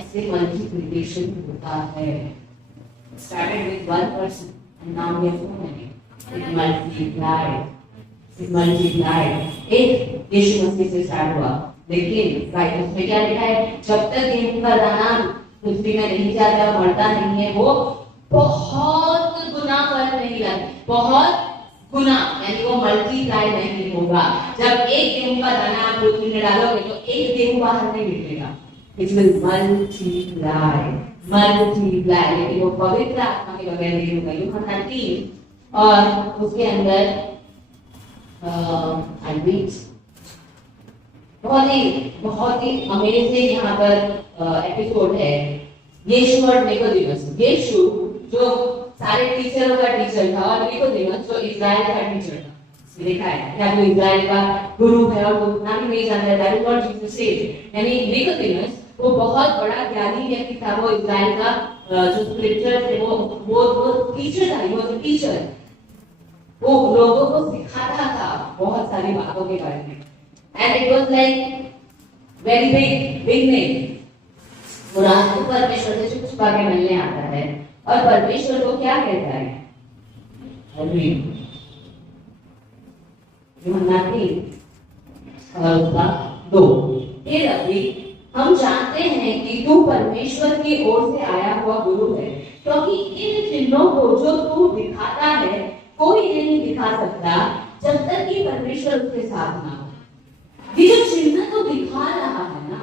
ऐसे मल्टीप्लिकेशन होता है। Started with one person and now we have so many. It multiplied. It multiplied. एक यीशु मसीह से स्टार्ट हुआ, लेकिन राइट उसमें क्या लिखा है? जब तक गेहूं का दाना पृथ्वी में नहीं जाता, मरता नहीं है, वो बहुत गुना फल नहीं लाता, बहुत गुना, यानी वो मल्टीप्लाई नहीं होगा। जब एक गेहूं का दाना आप पृथ्वी में डालोगे तो एक गेहूं बाहर नहीं निकलेगा। It will multiply, multiply. लेकिन वो पवित्र आत्मा के बगैर नहीं होगा। यूहन्ना 3 और उसके अंदर बहुत ही अमेजिंग यहाँ पर एपिसोड है। यीशु और निकोदेमस। यीशु जो सारे टीचरों का टीचर था और निकोदेमस जो इजराइल का टीचर था। लिखा है क्या जो इजराइल का गुरु है और वो उतना भी नहीं जानता, that is what Jesus said. यानी निकोदेमस वो बहुत बड़ा ज्ञानी व्यक्ति था, वो इजराइल का जो स्क्रिप्चर थे वो टीचर था, वो टीचर, वो लोगों को सिखाता था बहुत सारी बातों के बारे में। And it was like very big name. वो रात को परमेश्वर से छुपा के मिलने आता है और परमेश्वर को क्या कहता है? यूहन्ना 3 और उसका 2। हे रब्बी, हम जानते हैं कि तू परमेश्वर की ओर से आया हुआ गुरु है, क्योंकि इन चिन्हों को जो तू दिखाता है कोई नहीं दिखा सकता जब तक कि परमेश्वर उसके साथ ना हो। ये जो चिन्ह तो दिखा रहा है ना,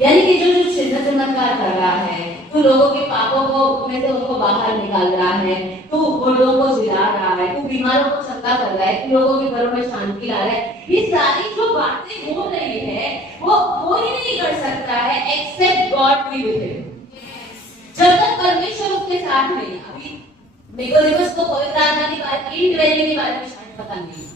यानी कि जो चिन्ह चमत्कार कर रहा है, तू लोगों के पापों को में से उनको बाहर निकाल रहा है, तू मुर्दों को जिला रहा है, तू बीमारों को चंगा कर रहा है, तू लोगों के घरों में शांति ला रहा है, ये सारी जो बातें हो रही है वो कोई नहीं कर सकता है except God be with him. जब तक परमेश्वर उसके साथ नहीं। अभी निकोदेमस को पवित्र आत्मा की बात, इनड्वेलिंग के बारे में शायद पता नहीं,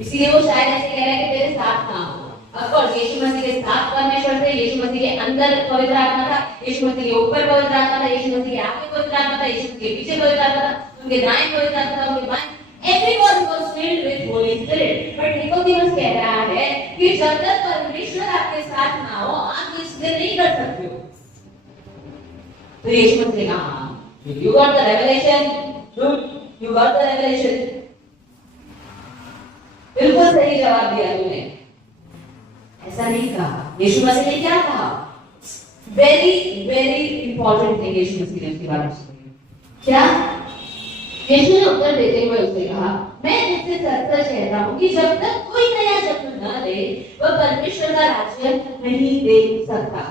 इसीलिए वो शायद ऐसे कह रहा है कि तेरे साथ ना हो। ऑफ कोर्स यीशु मसीह के साथ परमेश्वर थे, यीशु मसीह के अंदर पवित्र आत्मा था, यीशु मसीह के ऊपर पवित्र आत्मा था, यीशु मसीह के आगे पवित्र आत्मा था, यीशु के पीछे पवित्र आत्मा था, उनके दाएं पवित्र आत्मा था, उनके बाएं, everyone was filled with Holy Spirit। But Nicodemus कह रहा है कि जब तक परमेश्वर आपके साथ ना हो आप इससे नहीं कर सकते हो। तो यीशु मसीह ने कहा, you got the revelation, you got the revelation। बिल्कुल सही जवाब दिया तुमने। ऐसा नहीं कहा। यीशु मसीह ने क्या कहा? वेरी वेरी इंपॉर्टेंट थिंग यीशु मसीह ने उसके बारे में क्या? यीशु ने उत्तर देते हुए उसने कहा, मैं तुझसे सच सच कहता हूँ कि जब तक कोई नया जन्म न ले वह परमेश्वर का राज्य नहीं देख सकता।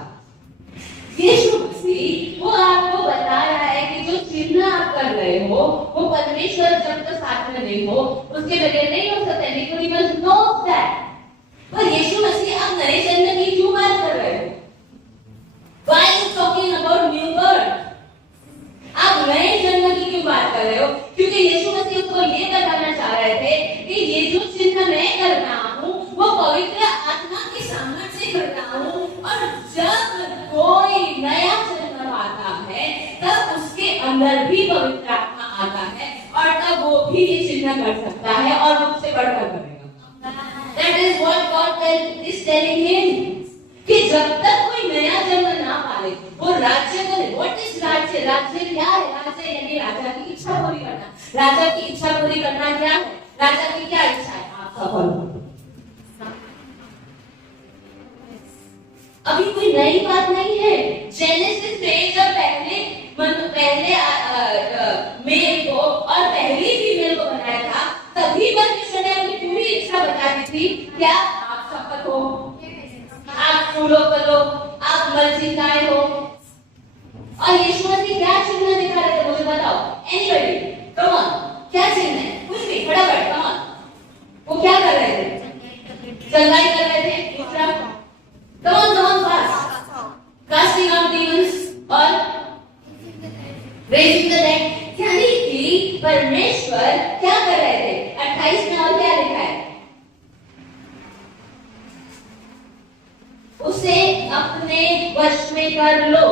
यीशु मसीह वो आपको बता रहा है कि जो चिन्ह आप कर रहे हो वो परमेश्वर जब तक साथ में नहीं हो उसके बगैर नहीं हो सकता। Nicodemus knows that. पर यीशु मसीह आप नए जन्म की क्यों बात कर रहे हो? Why are you talking about new birth? आप नए जन्म की क्यों बात कर रहे हो? क्योंकि यीशु मसीह उसको ये बताना चाह रहे थे कि ये जो चिन्ह मैं कर रहा हूँ वो पवित्र आत्मा की सामर्थ्य से कर रहा हूँ, और जब कोई नया जन्म आता है तब उसके अंदर भी पवित्र आत्मा आता है और तब वो भी ये चिन्ह कर सकता है और मुझसे बढ़कर करेगा। That is what God is telling him। कि जब तक कोई नया जन्म ना पाले वो राज्य को नहीं। What is राज्य? राज्य क्या है? राज्य यानी राजा की इच्छा पूरी करना। राजा की इच्छा पूरी करना क्या है? राजा की क्या इच्छा है? आप सफल हो। अभी कोई नई बात नहीं है। जेनेसिस में जब पहले मेल को और पहली फीमेल को बनाया था तभी परमेश्वर ने अपनी पूरी इच्छा बता दी थी, क्या आप सफल हो, आप फूलो करो, आप मल्टीप्लाई हो। और यीशु मसीह क्या चिन्ह दिखा रहे थे मुझे बताओ। एनीबॉडी कम ऑन, क्या चिन्ह है? कुछ भी, फटाफट कम ऑन। वो क्या कर रहे थे? चंगाई कर रहे थे। दूसरा come on fast, casting out demons और रेजिंग द डेड। यानी कि परमेश्वर क्या कर रहे थे? 28 में और क्या लिखा है? उसे अपने वश में कर लो।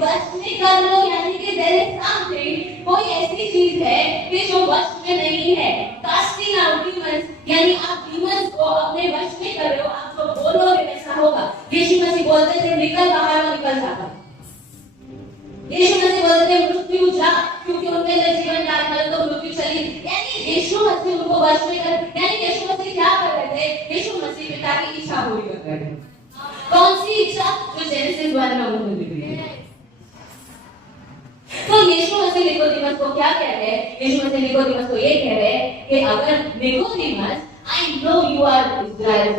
वश में कर लो यानी कि देयर इज समथिंग, कोई ऐसी चीज है कि जो वश में नहीं है। कास्टिंग आउट डीमंस यानी आप डीमंस को अपने वश में कर रहे हो, आप जो बोलोगे वैसा होगा। यीशु मसीह बोलते थे निकल बाहर, वो निकल जाता। यीशु मसीह बोलते थे मृत्यु जा, क्योंकि उनके अंदर जीवन डाल कर तो मृत्यु चली। यानी यीशु मसीह उनको वश में कर, यानी यीशु मसीह क्या कर रहे थे? यीशु मसीह पिता की इच्छा पूरी कर रहे थे। कौन सी इच्छा? जो जेनेसिस 1 में उन्होंने लिखी है। तो यीशु मसीह निकोदेमस को क्या कह रहे हैं? यीशु मसीह निकोदेमस को ये कह रहे हैं कि अगर Nicodemus, I know you are Israel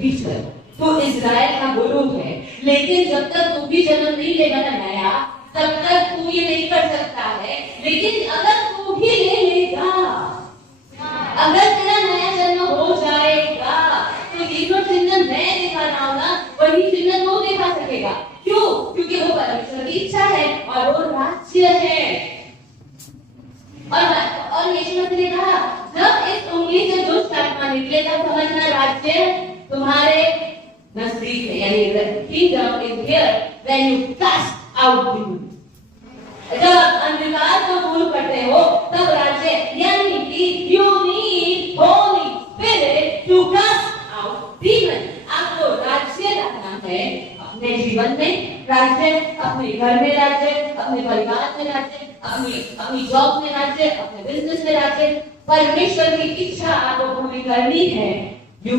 teacher, तो इज़राइल का गुरु है, लेकिन जब तक तू भी जन्म नहीं लेगा ना नया, तब तक तू ये नहीं कर सकता है। लेकिन अगर तू भी ले लेगा, अगर तेरा नया जन्म हो जाएगा, तो ये जो चिन्ह मैं दिखा रहा हूं ना वही चिन्ह तू दिखा सकेगा। क्यों? क्योंकि वो परमेश्वर की इच्छा है और वो राज्य है। और यीशु मसीह ने कहा जब इस उंगली से दुष्ट आत्मा निकलेगा समझना राज्य तुम्हारे नजदीक है। यानी kingdom is here when you cast out demon. जब अंधकार को दूर करते हो तब राज्य, यानी कि you need Holy Spirit to cast out demon. आपको राज्य लाना है अपने जीवन में, राज्य, अपने घर में राज्य, अपने परिवार में राज्य, अपनी जॉब में राज्य, अपने बिजनेस में राज्य। परमेश्वर की इच्छा आपको पूरी करनी है। You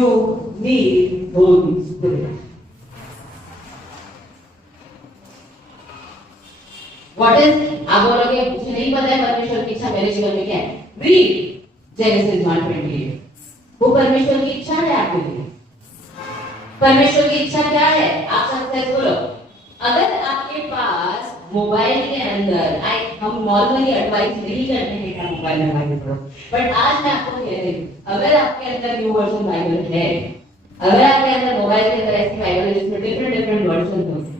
need Holy spirit. What is, आप बोलोगे मुझे नहीं पता है परमेश्वर की इच्छा मेरे जीवन में क्या है। Read genesis 1:28। वो परमेश्वर की इच्छा है आपके लिए। परमेश्वर की इच्छा क्या है? आप सक्सेसफुल हो। अगर आपके पास मोबाइल के अंदर हम नॉर्मली एडवाइस नहीं करते हैं क्या मोबाइल में बाइबल पढ़ो, बट आज मैं आपको कह रही हूँ, अगर आपके अंदर न्यू वर्जन बाइबल है, अगर आपके अंदर मोबाइल के अंदर ऐसी बाइबल है जिसमें डिफरेंट वर्जन होते हैं,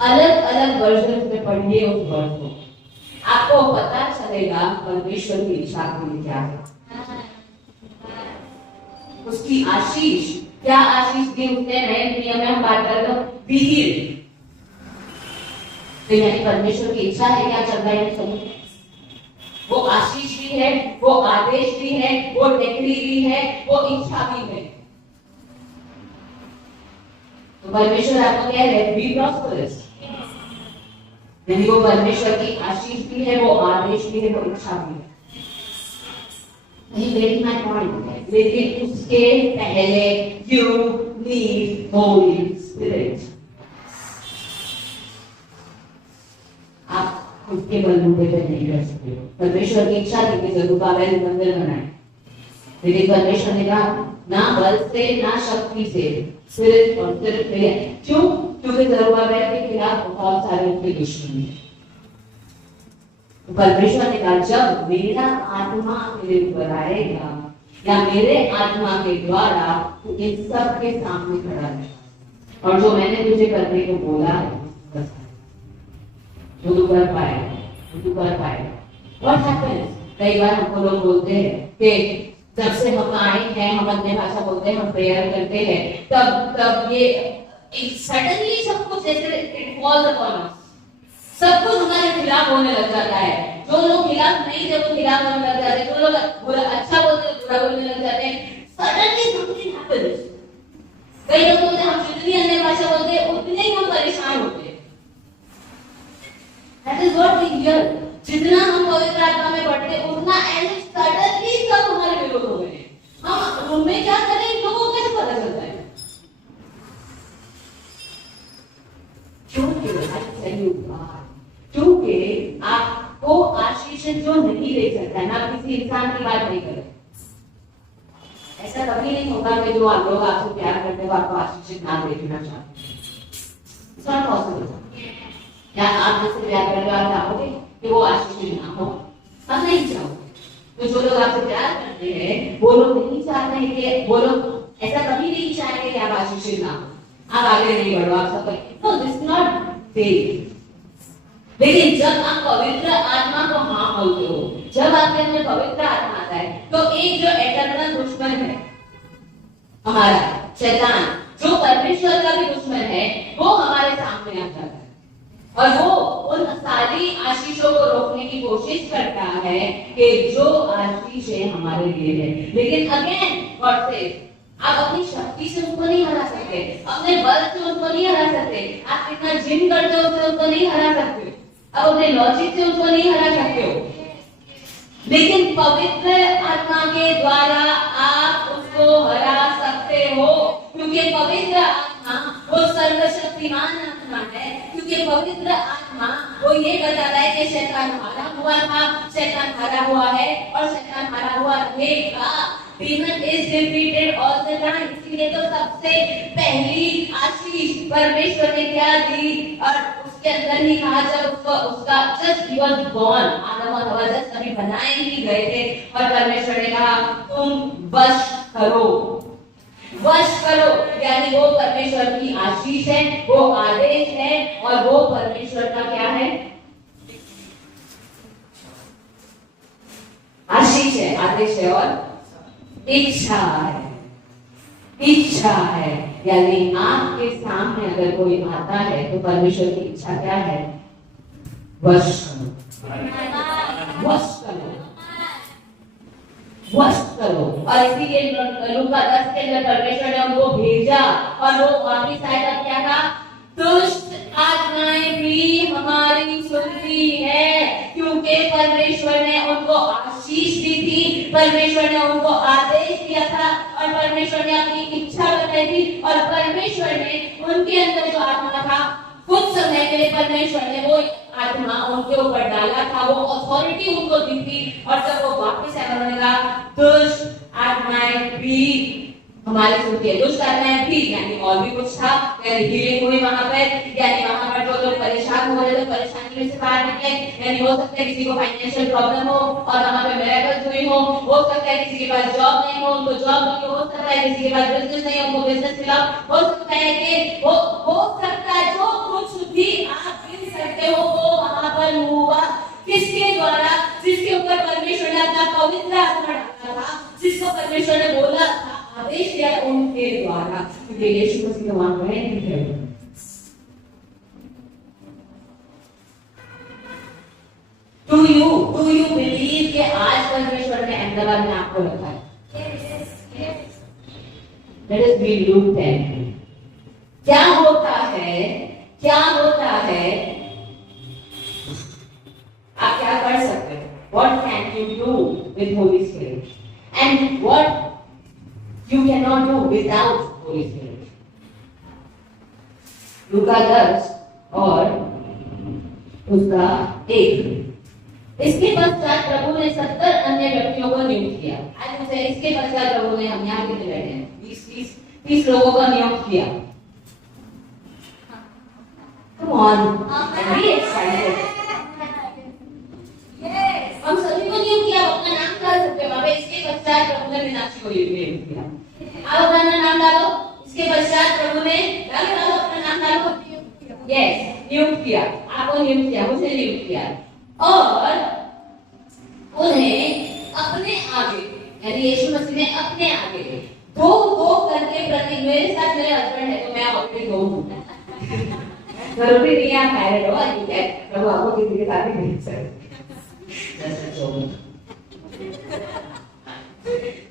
अलग अलग वर्जन में पढ़िए उस वर्ड को, आपको पता चलेगा परमेश्वर की इच्छा आपके लिए क्या है। उसकी आशीष क्या आशीष दी उसने नए नियम में हम बात कर रहे हो बी तो यानी परमेश्वर की इच्छा है क्या चल रहा है। वो आशीष भी है, वो आदेश भी है, वो डिक्री भी है, वो इच्छा भी है। तो परमेश्वर आपको कह रहे हैं बी प्रॉस्परस, यानी वो परमेश्वर की आशीष भी है, वो आदेश भी है, वो इच्छा भी है। माय पॉइंट, लेकिन उसके पहले यू नीड होली स्पिरिट। आप खुद के बलबूते पे नहीं कर सकते हो। परमेश्वर की इच्छा थी कि जरूबाबेल मंदिर बनाए, लेकिन परमेश्वर ने कहा ना बल से ना शक्ति से, सिर्फ और सिर्फ क्यों? क्योंकि जरूबाबेल के खिलाफ बहुत सारे उनके दुश्मन हैं। परमेश्वर ने कहा जब मेरा आत्मा मेरे ऊपर आएगा या मेरे आत्मा के द्वारा तो इन सब के सामने खड़ा है, और जो मैंने तुझे करने को बोला है वो तू कर पाएगा, वो तू कर पाएगा। What happens? कई बार हमको लोग बोलते हैं कि जब से हम आए हैं, हम अपने भाषा बोलते हैं, हम प्रेयर करते हैं, तब ये सडनली सब कुछ जैसे इट फॉल्स अपॉन अस, सब कुछ हमारे खिलाफ होने लग जाता है। जो लोग खिलाफ नहीं थे वो खिलाफ होने लग जाते हैं, जो लोग बुरा अच्छा बोलते हैं बुरा बोलने लग जाते हैं। Suddenly something happens. कई लोग बोलते हैं हम जितनी अन्य भाषा बोलते हैं उतने ही हम परेशान होते हैं। That is what we hear. जितना हम पवित्र आत्मा में बढ़ते उतना ऐसे सडनली सब हमारे विरोध हो गए। हम रूम में क्या करें लोगों को कैसे पता चलता है? क्योंकि आपको आशीष जो नहीं दे सकता है ना, किसी इंसान की बात नहीं करे। ऐसा कभी नहीं होगा कि जो आप लोग आपसे प्यार करते हो आपको आशीष ना देखना चाहते। It's not possible. या आप जिससे प्यार करते हो आप चाहोगे कि वो आशीष ना हो? हम नहीं चाहोगे। तो जो लोग आपसे प्यार करते हैं वो लोग नहीं चाहते हैं कि वो लोग ऐसा कभी नहीं चाहेंगे कि आप आशीष ना हो, आप आगे नहीं बढ़ो, आप सब no, this is not faith. लेकिन जब आप पवित्र आत्मा को हाँ बोलते हो, जब आपके अंदर पवित्र आत्मा आता है, तो एक जो एटर्नल दुश्मन है हमारा शैतान, जो परमेश्वर का भी दुश्मन है, वो हमारे सामने आ जाता है और वो उन सारी आशीषों को रोकने की कोशिश करता है कि जो आशीषें हमारे लिए है। लेकिन अगेन गॉड सेज आप अपनी शक्ति से उनको नहीं हरा सकते, अपने बल से उनको नहीं हरा सकते, आप कितना जिम करते हो उससे उनको नहीं हरा सकते, आप अपने लॉजिक से उनको नहीं हरा सकते हो। लेकिन पवित्र आत्मा के द्वारा आप उसको हरा सकते हो, क्योंकि पवित्र आत्मा वो सर्वशक्तिमान आत्मा है। क्योंकि पवित्र आत्मा वो ये बताता है कि शैतान हारा हुआ था, शैतान हारा हुआ है और शैतान हारा हुआ रहेगा। Demon is defeated all the time. इसलिए तो सबसे पहली आशीष परमेश्वर ने क्या दी और उसके अंदर ही कहा जब उसका just he was born, आदम और हवा जस्ट कभी बनाए ही गए थे और परमेश्वर ने कहा तुम वश करो, वश करो, यानी वो परमेश्वर की आशीष है, वो आदेश है और वो परमेश्वर का क्या है? आशीष है, आदेश है और इच्छा है। इच्छा है यानी आपके सामने अगर कोई आता है तो परमेश्वर की इच्छा क्या है? वश करो, वश करो, वश करो। और इसीलिए लूका 10 के अंदर परमेश्वर ने उनको भेजा और वो वापिस आएगा क्या था? दुष्ट आत्माएं भी हमारी सुनती है, क्योंकि परमेश्वर ने उनको आशीष दी थी, परमेश्वर ने उनको आदेश दिया था और परमेश्वर ने अपनी इच्छा बताई थी और परमेश्वर ने उनके अंदर जो आत्मा था कुछ समय के लिए परमेश्वर ने वो आत्मा उनके ऊपर डाला था, वो अथॉरिटी उनको दी थी और जब वो वापस आया उन्होंने कहा दुष्ट आत्माएं भी हमारे सुनती है। दुष्ट आत्माएं भी यानी और भी कुछ था, यानी हीलिंग हुई वहां पर, यानी वहां पर जो लोग परेशान हो रहे थे परेशानी में से बाहर निकले, यानी हो सकता है किसी को फाइनेंशियल प्रॉब्लम हो और वहां पे मिरेकल्स हुई हो सकता है किसी के पास जॉब नहीं हो उनको जॉब नहीं हो सकता है किसी के पास बिजनेस नहीं हो उनको बिजनेस मिला, हो सकता है कि हो सकता है जो कुछ भी आप गिन सकते हो वो वहां पर हुआ। किसके द्वारा? जिसके ऊपर परमेश्वर ने अपना पवित्र आत्मा डाला था, जिसको परमेश्वर ने बोला था, आदेश दिया उनके द्वारा, क्योंकि यीशु मसीह का वहां है। Do you believe कि आज परमेश्वर ने अहमदाबाद में आपको रखा है? Let us read Luke 10. क्या होता है आप क्या कर सकते हो? What can you do with Holy Spirit? And what you cannot do without Holy Spirit? लूका 10 और उसका 1। इसके पश्चात प्रभु ने 70 अन्य व्यक्तियों को नियुक्त किया। आज मुझे इसके पश्चात प्रभु ने, हम यहाँ कितने बैठे हैं? 20 लोगों को नियुक्त किया। Come on, be excited. हम सभी को नियुक्त किया, अपना नाम डाल सकते हो। इसके पश्चात प्रभु ने मीनाक्षी को नियुक्त किया। आप अपना नाम डालो। इसके पश्चात प्रभु ने डालो अपना नाम डालो। यस, नियुक्त किया, आपको नियुक्त किया, मुझे नियुक्त किया और उन्हें अपने आगे यानी यीशु मसीह ने अपने आगे दो करके प्रति, मेरे साथ मेरे हस्बैंड है तो मैं ऑलरेडी 2 हूं। जरूरी नहीं आप मैरिड हो, प्रभु आपको किसी के साथ भी भेज सकते।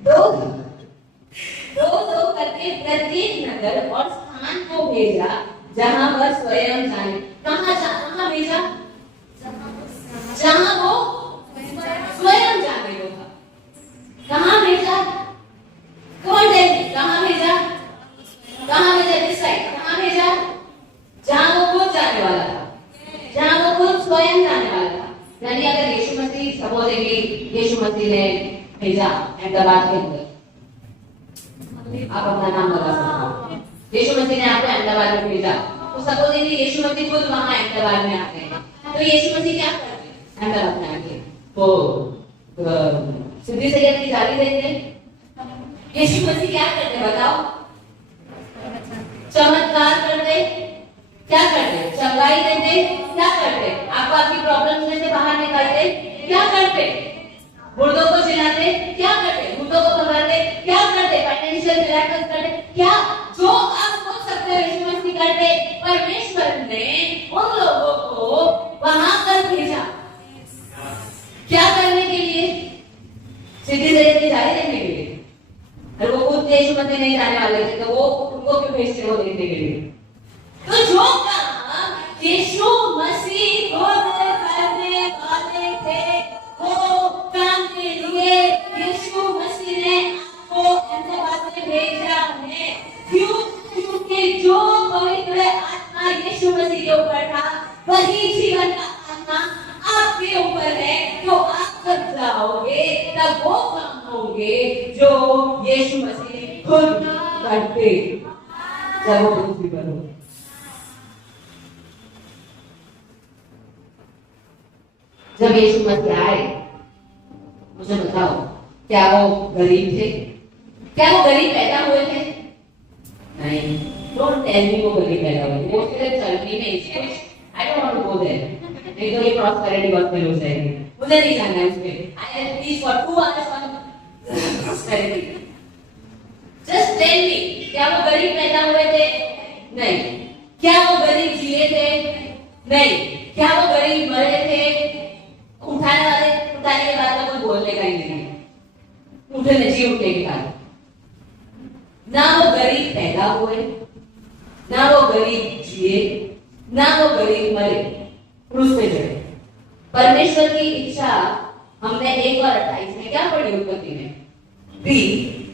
दो करके प्रत्येक नगर और स्थान को भेजा जहां वह स्वयं जाने। कहां भेजा? जहां वो स्वयं जाने को था। कहां भेजा? कौन टेल? कहां भेजा? This side. कहां भेजा? जहां वो खुद जाने वाला था, जहां वो खुद स्वयं जाने वाला था। यानी अगर यीशु मसीह, सपोज यीशु मसीह ने भेजा अहमदाबाद के अंदर, आप अपना नाम बता सकते हो। यीशु मसीह ने आपको अहमदाबाद में भेजा, तो सपोज यीशु मसीह खुद वहां अहमदाबाद में आते हैं, तो यीशु मसीह क्या करते हैं? अहमदाबाद में आके तो सिद्धि सैयद की जारी देते। यीशु मसीह क्या करते बताओ? चमत्कार करते, क्या करते? चंगाई देते, क्या करते? आपको आपकी प्रॉब्लम्स में से बाहर निकालते, क्या करते? मुर्दों को जिलाते, क्या करते? मुर्दों को खबरते, क्या करते? फाइनेंशियल मिरेकल्स करते, क्या जो आप सोच सकते हो यीशु मसीह करते। परमेश्वर ने उन लोगों को वहां पर भेजा, क्या करने के लिए? सिद्धि सैयद की जारी देने के लिए। और वो खुद यीशु मसीह नहीं जाने वाले थे, तो वो उनको क्यों भेजते? वो देखने के लिए। तो जो काम यीशु मसीह खुद करने वाले थे, वो काम के लिए यीशु मसीह ने आपको अहमदाबाद में भेजा है। क्यों? क्योंकि जो पवित्र आत्मा यीशु मसीह के ऊपर था, वही जीवन का आत्मा आपके ऊपर है। जो आप जब जाओगे तब वो काम होंगे जो यीशु मसीह खुद करते जब वो पृथ्वी पर हो। जब यीशु मसीह आए, मुझे बताओ, क्या वो गरीब थे? क्या वो गरीब पैदा हुए थे? नहीं। डोंट टेल मी वो गरीब पैदा हुए थे। वो सिर्फ चलनी में इसको I don't want to go there. नहीं तो ये प्रॉस्पेरिटी गॉस्पेल हो जाएगी, मुझे नहीं जानना है उसमें। I have please for 2 hours on prosperity. Just tell me, क्या वो गरीब पैदा हुए थे? नहीं। क्या वो गरीब जिए थे? नहीं। क्या वो गरीब मरे थे? उठाने के बाद कोई बोलने का ही नहीं, उठने के बाद। ना वो गरीब पैदा हुए, ना वो गरीब जिए, ना वो गरीब मरे, क्रूस पे चढ़े। परमेश्वर की इच्छा हमने 1:28 में क्या पढ़ी उत्पत्ति में? Be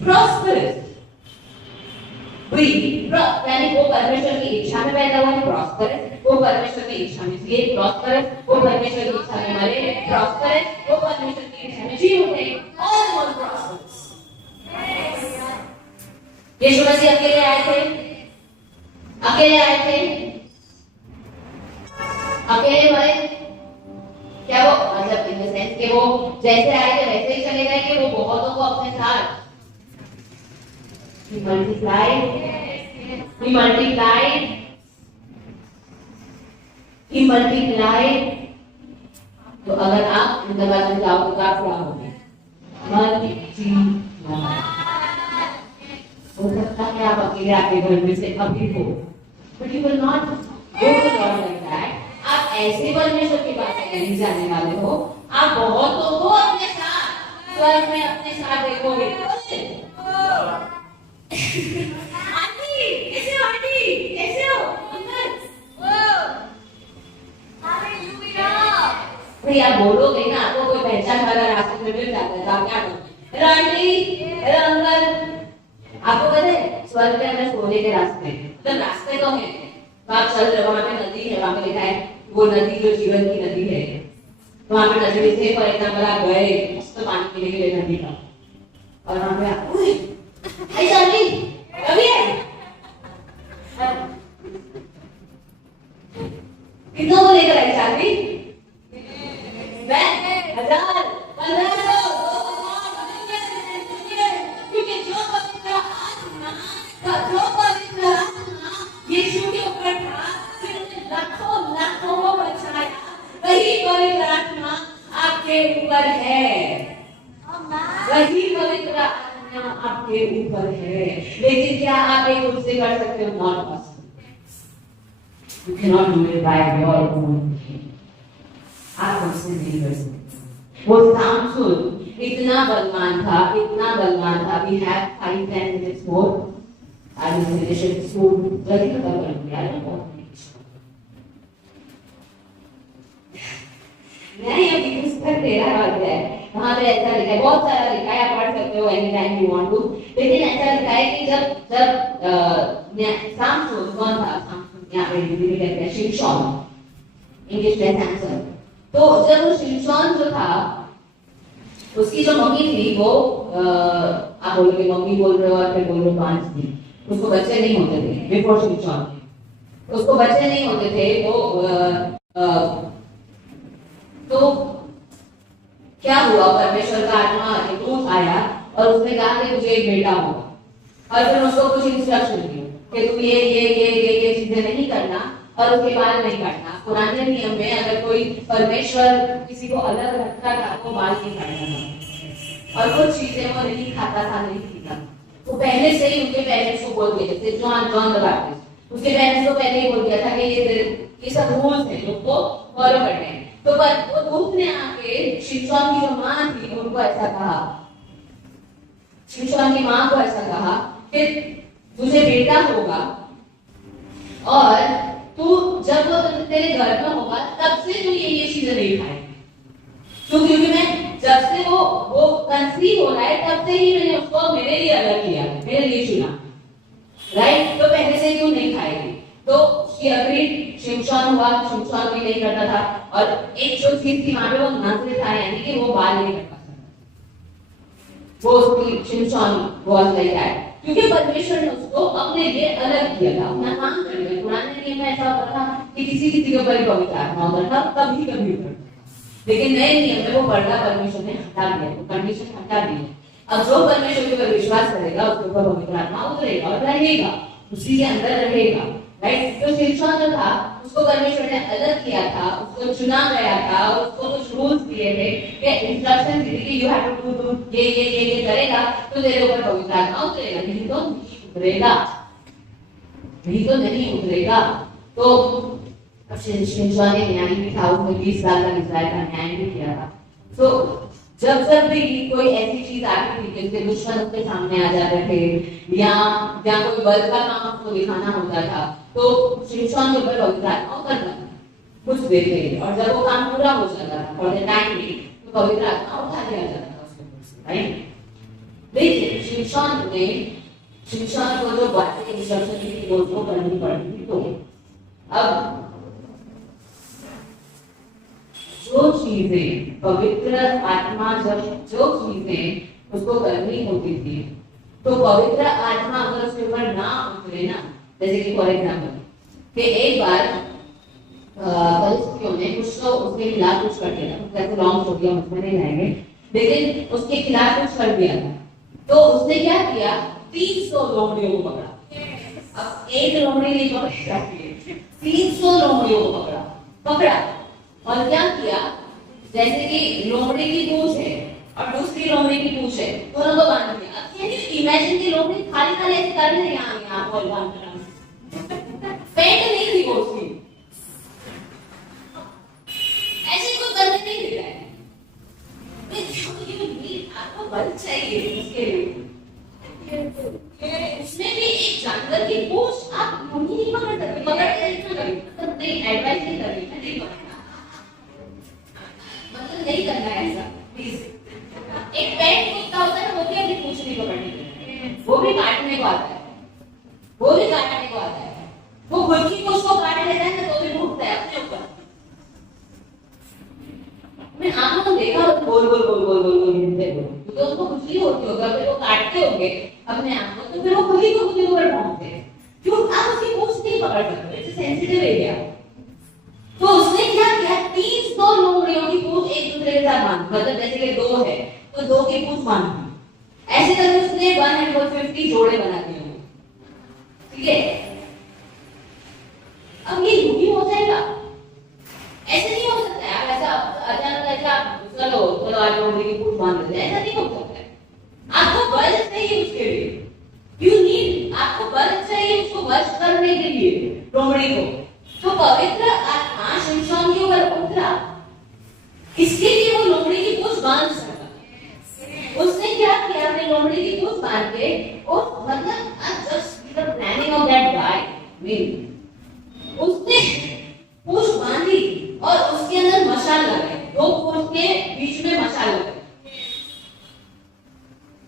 prosperous. यानी वो परमेश्वर की इच्छा में पैदा हुआ प्रॉस्परस, वो परमेश्वर की इच्छा में जिए प्रॉस्परस, वो परमेश्वर की इच्छा में मरे प्रॉस्परस, वो परमेश्वर की इच्छा में जी उठे ऑल प्रॉस्परस। यीशु मसीह अकेले आए थे, अकेले आए थे, अकेले मरे। क्या वो मतलब इन द सेंस कि वो जैसे आए थे वैसे ही चले गए, कि वो बहुतों को अपने साथ He multiplied. He multiplied. He multiplied. तो अगर आप जिंदाबाद में जाओ तो क्या होगे? Multiply. हो सकता है आप अकेले आपके घर में से अभी हो, but you will not go to God like that. आप ऐसे परमेश्वर के पास नहीं जाने वाले हो, आप बहुतों को अपने साथ स्वर्ग में अपने साथ देखोगे। आंटी कैसे हो? आंटी कैसे हो? अंकल भाई आप बोलोगे ना, आपको कोई पहचान वाला रास्ते में मिल जाता है तो आप क्या करोगे? Aunty, hello uncle. आपको पता है स्वर्ग में हमें सोने के रास्ते, मतलब रास्ते तो हैं, तो आप चल रहे हो, वहां पे नदी है, वहां पे लिखा है वो नदी जो जीवन की नदी है, वहां पे नदी से फॉर एग्जाम्पल आप गए तो पानी पीने के लिए नदी का, और वहां पे आप हाय चार्ली कभी है कितना वो लेकर आई चार्ली? मैं 1000 1500 क्योंकि जो पवित्र आत्मा यीशु के ऊपर था, फिर लाखों को बचाया, वही पवित्र आत्मा आपके ऊपर है, वही पवित्र आत्मा आपके ऊपर है। लेकिन क्या आप एक उससे कर सकते हो? Not possible. You can not do it by your own. आप उससे नहीं कर सकते। वो सामसून इतना बलवान था, इतना बलवान था। We have 5-10 minutes more. I will finish it soon. जल्दी खत्म करूंगी यार, मैं बहुत नहीं अभी पुस्तक 13 अध्याय है, वहां पे ऐसा लिखा है, बहुत सारा लिखा है, आप पढ़ सकते हो any time you want to. लेकिन ऐसा लिखा है कि जब सामसून कौन था? सामसून यहाँ पे हिंदी में कहते हैं शिमशोन, इंग्लिश में सैमसन। तो जब वो शिमशोन जो था, उसकी जो मम्मी थी वो आप बोलोगे मम्मी बोल रहे हो और फिर बोल रहे हो 5 दिन, उसको बच्चे नहीं होते थे बिफोर शिमशोन, उसको बच्चे नहीं होते थे। तो क्या हुआ? परमेश्वर का आत्मा एक दूत आया और उसने कहा कि तुझे एक बेटा होगा, और फिर उसको कुछ इंस्ट्रक्शन दी कि तुम ये चीजें नहीं करना और उसके बाल नहीं काटना। पुराने नियम में अगर कोई परमेश्वर किसी को अलग रखता था तो बाल नहीं काटना था, और कुछ चीजें वो नहीं खाता था, नहीं पीता। तो पहले से ही उनके पेरेंट्स को बोल दिया, जैसे जॉन द बैप्टिस्ट, उसके पेरेंट्स को पहले ही बोल दिया था कि ये सब रूल्स हैं जो को फॉलो करने हैं। तो पर वो दूत ने आके शिमशोन की जो माँ थी उनको ऐसा कहा, शिमशोन की माँ को ऐसा कहा कि तुझे बेटा होगा और तू जब वो तेरे घर में होगा तब से तू ये चीजें नहीं खाएगी। क्योंकि मैं जब से वो कंसीव हो रहा है तब से ही मैंने उसको मेरे लिए अलग किया, मेरे लिए चुना, राइट? तो पहले से क्यों नहीं खाएगी? तो शिमशोन हुआ, शिमशोन भी नहीं करता था। और एक जो चीज थी वहां पे वो नजर था, यानी कि वो बाल नहीं कटता था, वो उसकी शिमशोन वाज लाइक दैट, क्योंकि परमेश्वर ने उसको अपने लिए अलग किया था, अपना काम करने के लिए। पुराने नियम में ऐसा होता था कि किसी के ऊपर पवित्र आत्मा होता था, कभी कभी होता, लेकिन नए नियम में वो पर्दा परमेश्वर ने हटा दिया, वो कंडीशन हटा दी। अब जो परमेश्वर के ऊपर विश्वास करेगा उसके ऊपर पवित्र आत्मा उतरेगा और रहेगा, उसी के अंदर रहेगा, राइट? तो शिमशोन जो था उसको परमेश्वर ने अलग किया था, उसको चुना गया था, उसको कुछ रूल्स दिए थे, इंस्ट्रक्शन दी थी कि यू हैव टू डू ये करेगा तो तेरे ऊपर पवित्र आत्मा उतरेगा, नहीं तो नहीं उतरेगा, नहीं तो नहीं उतरेगा। तो शिमशोन एक न्याय भी था, उसने 20 साल तक इस्राएल का न्याय भी किया था। तो जब जब भी कोई ऐसी चीज आती थी कि उसके दुश्मन उसके सामने आ जाते थे या कोई बल का काम उसको दिखाना होता था, तो शिमशोन के ऊपर पवित्र आत्मा उतरता था कुछ देर के लिए, और जब वो काम पूरा हो जाता था फॉर द टाइम भी, तो पवित्र आत्मा उठा दिया जाता था उसके ऊपर से, राइट। देखिए शिमशोन को जो बातें इंस्ट्रक्शन की दोस्तों करनी पड़ती थी, तो अब जो चीजें पवित्र आत्मा जो चीजें उसको करनी होती थी, तो पवित्र आत्मा अगर उसके ऊपर ना उतरे ना, जैसे कि फॉर एग्जाम्पल कि एक बार परिस्थितियों में कुछ तो उसके खिलाफ कुछ कर दिया, जैसे लॉन्ग हो गया उसमें नहीं रहेंगे, लेकिन उसके खिलाफ कुछ कर दिया था, तो उसने क्या किया, 300 लोमड़ियों को पकड़ा। अब एक लोमड़ी नहीं पकड़ी, 300 लोमड़ियों को पकड़ा और क्या किया, जैसे कि लोमड़ी की पूंछ है और दूसरी लोमड़ी की पूंछ है, दोनों को बांध दिया। अब कैन यू इमेजिन कि लोमड़ी खाली खाली ऐसे कर रही है, यहाँ और बांध रहा, पेट नहीं थी वो उसकी, ऐसे कोई करने नहीं दे रहा है। आपको बल चाहिए उसके लिए, उसमें भी एक जानवर की पूंछ आप यूं ही नहीं पकड़ सकते, पकड़ के इतना करें, मतलब नहीं एडवाइस नहीं कर रही, नहीं पकड़ना, मतलब नहीं करना है ऐसा प्लीज। एक पेट कुत्ता होता है ना, वो भी अपनी पूंछ नहीं पकड़नी, वो भी काटने को आता है, वो खुद की पूंछ को काट लेता है ना, तो भी भूखता है अपने ऊपर। मैं आप लोगों ने देखा गोल घूमते हुए, तो उसको खुशी होती होगी, अगर वो काटते होंगे अपने आप को, तो फिर वो खुद ही ऊपर पहुंचते हैं, क्यों? आप उसकी पूंछ नहीं पकड़ सकते, इट्स सेंसिटिव एरिया। तो उसने क्या किया, 300 लोमड़ियों की पूंछ एक दूसरे के साथ बांध, मतलब जैसे कि 2 है तो 2 की पूंछ बांध दी, ऐसे करके उसने 150 जोड़े बना दिए, ठीक है। अब ये यूं हो जाएगा, ऐसे नहीं हो सकता है, आप ऐसा अचानक ऐसा चलो आज लोमड़ी की पूंछ बांध देते, ऐसा नहीं हो सकता है। आपको बल चाहिए उसके लिए, यू नीड, आपको बल चाहिए उसको वश करने के लिए लोमड़ी को। तो पवित्र आत्मा शिमशोन के ऊपर उतरा, इसके लिए वो लोमड़ी की पूंछ बांध सका। उसने क्या किया, अपने लोमड़ी की पूंछ बांध के, और मतलब just the planning of that guy, mean उसने पूंछ बांधी और उसके अंदर मशाल लगाई, 2 पूंछ के बीच में मशाल लगाई।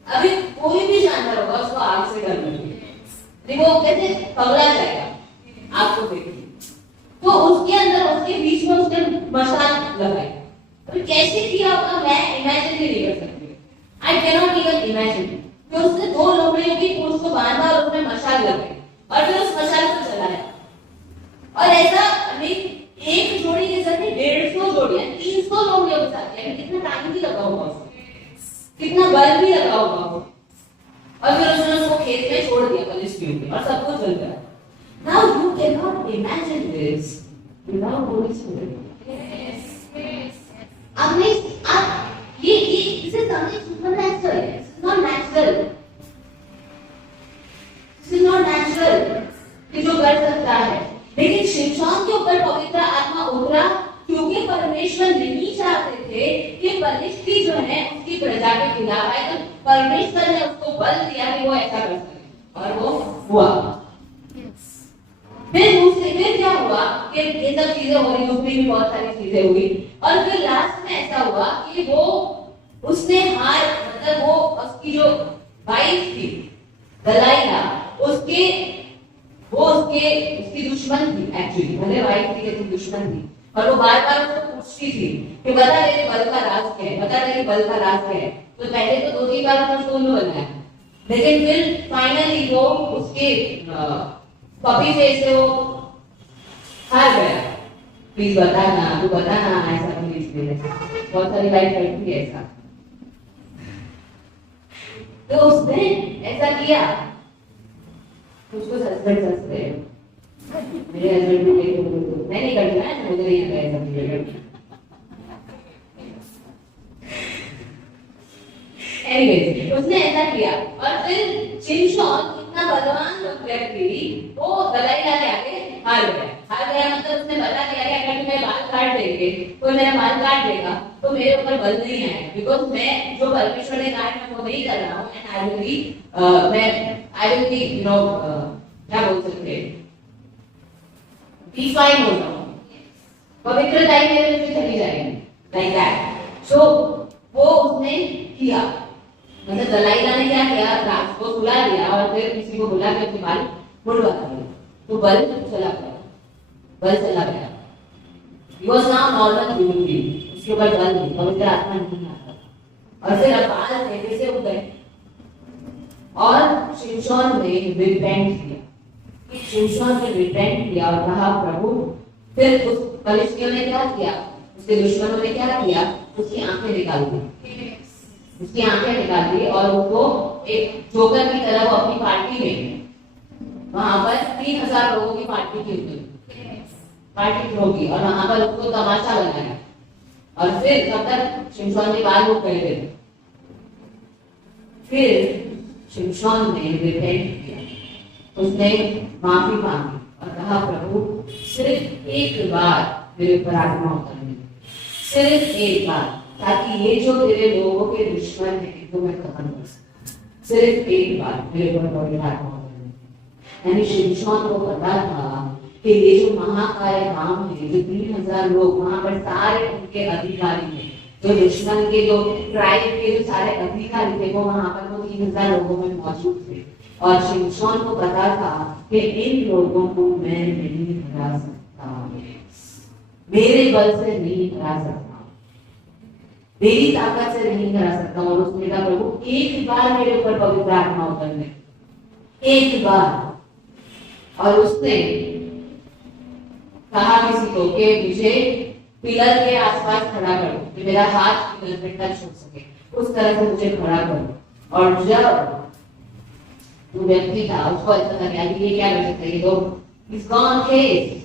अभी कोई भी जानवर होगा उसको आग से डर लगेगी, वो कैसे पगला जाएगा आपको देखिए, तो उसके अंदर उसके बीच में उसने मशाल लगाई। तो कैसे किया होगा, मैं इमेजिन भी नहीं कर सकती, I can not even imagine कि उसने 2 लोमड़ियों की पूंछ को बांधा और उसमें मशाल लगाई और फिर उस मशाल को जलाया, और ऐसा एक जोड़ी के साथ 150 जोड़ियां 300 लोमड़ियों के साथ, यानी कितना टाइम भी लगा होगा उसको, कितना बल भी लगा होगा, और फिर उसने उसको खेत में छोड़ दिया कलिस के ऊपर और सब कुछ जल गया। Now you cannot imagine this without Holy Spirit. Yes. आप ये this is something supernatural. This is not natural. This is not natural कि जो कर सकता है, लेकिन शिमशोन के ऊपर पवित्र आत्मा उतरा क्योंकि परमेश्वर नहीं चाहते थे कि पलिश्ती जो है उसकी प्रजा के खिलाफ आए, तो परमेश्वर ने उसको बल दिया कि वो ऐसा कर सके, और वो हुआ। फिर क्या हुआ कि ये सब चीजें हो रही, उसमें भी बहुत सारी चीजें हुई, और फिर लास्ट में ऐसा हुआ कि वो उसने हार, मतलब वो उसकी जो वाइफ थी दलाइला, उसकी दुश्मन थी एक्चुअली, भले वाइफ थी लेकिन दुश्मन थी, और वो बार बार उसको पूछती थी कि बता तेरे बल का राज क्या है, बता तेरे बल का राज क्या है। तो पहले तो 2-3 बार उसने उसको उल्लू बनाया, लेकिन फिर फाइनली वो उसके पपी फेस से वो हार गया, प्लीज बताना, तू बताना, ऐसा प्लीज मेरे, बहुत सारी लाइफ करती है ऐसा। तो उसने ऐसा किया, उसको हस्बैंड हंस रहे, मेरे हस्बैंड को मैं नहीं करती ना, मुझे नहीं आता ऐसा चीजें। एनीवेज उसने ऐसा किया, और फिर शिमशोन इतना बलवान व्यक्ति वो दलाइला के आगे हार गया मतलब उसने बता दिया कि अगर तुम्हें बाल काट देंगे करके कोई मेरा बाल काट देगा तो मेरे ऊपर बल नहीं है, बिकॉज मैं जो परमेश्वर ने कहा मैं वो नहीं कर रहा हूँ, and I will be you know क्या बोल सकते हैं, डिफाइन हो जाऊँ, पवित्रता ही मेरे में चली जाएगी, लाइक दैट। सो वो उसने किया, मतलब दलाइला ने क्या किया, राज को सुला दिया और फिर किसी को बुला के अपने बाल मुड़वा दिया, तो बल चला गया, बल चला गया। He was now normal human being, उसके ऊपर बल नहीं, पवित्र आत्मा नहीं आता, और फिर अब बाल तेजी से उठ गए और शिमशोन ने रिपेंट किया, शिमशोन ने रिपेंट किया और कहा प्रभु, फिर उस फलिस्तियों ने क्या किया, उसके दुश्मनों ने क्या किया, उसकी आंखें निकाल दी, उसकी आंखें निकाल दी और उसको एक जोकर की तरह वो अपनी पार्टी में, वहां पर 3000 लोगों की पार्टी की पार्टी होगी और वहां पर उसको तमाशा बनाया, और फिर तब तक शिमशोन के बाल उठ गए थे। फिर शिमशोन ने रिपेंट किया, उसने माफी मांगी और कहा प्रभु सिर्फ एक बार मेरे ऊपर आत्मा उतरने, सिर्फ एक बार, ताकि ये जो तेरे लोगों के दुश्मन है इनको मैं खत्म कर सकूं, सिर्फ एक बार मेरे ऊपर पवित्र आत्मा उतरने। यानी शिमशोन को पता था कि ये जो महाकाय काम है, जो 3000 लोग वहां पर सारे उनके अधिकारी हैं, जो दुश्मन के जो ट्राइब के जो सारे अधिकारी थे वो वहां पर वो 3000 लोगों में मौजूद थे, और शिमशोन को पता था कि इन लोगों को मैं नहीं हरा सकता, मेरे बल से नहीं हरा सकता, मेरी ताकत से नहीं हरा सकता। और उसने कहा प्रभु एक बार मेरे ऊपर पवित्र आत्मा उतरने, एक बार। और उसने कहा किसी को कि मुझे पिलर के आसपास खड़ा करो कि मेरा हाथ पिलर पे टच हो सके, उस तरह से मुझे खड़ा करो। और जब वो व्यक्ति था उसको ऐसा लगा कि ये क्या कर सकता है, ये तो इस गॉन केस,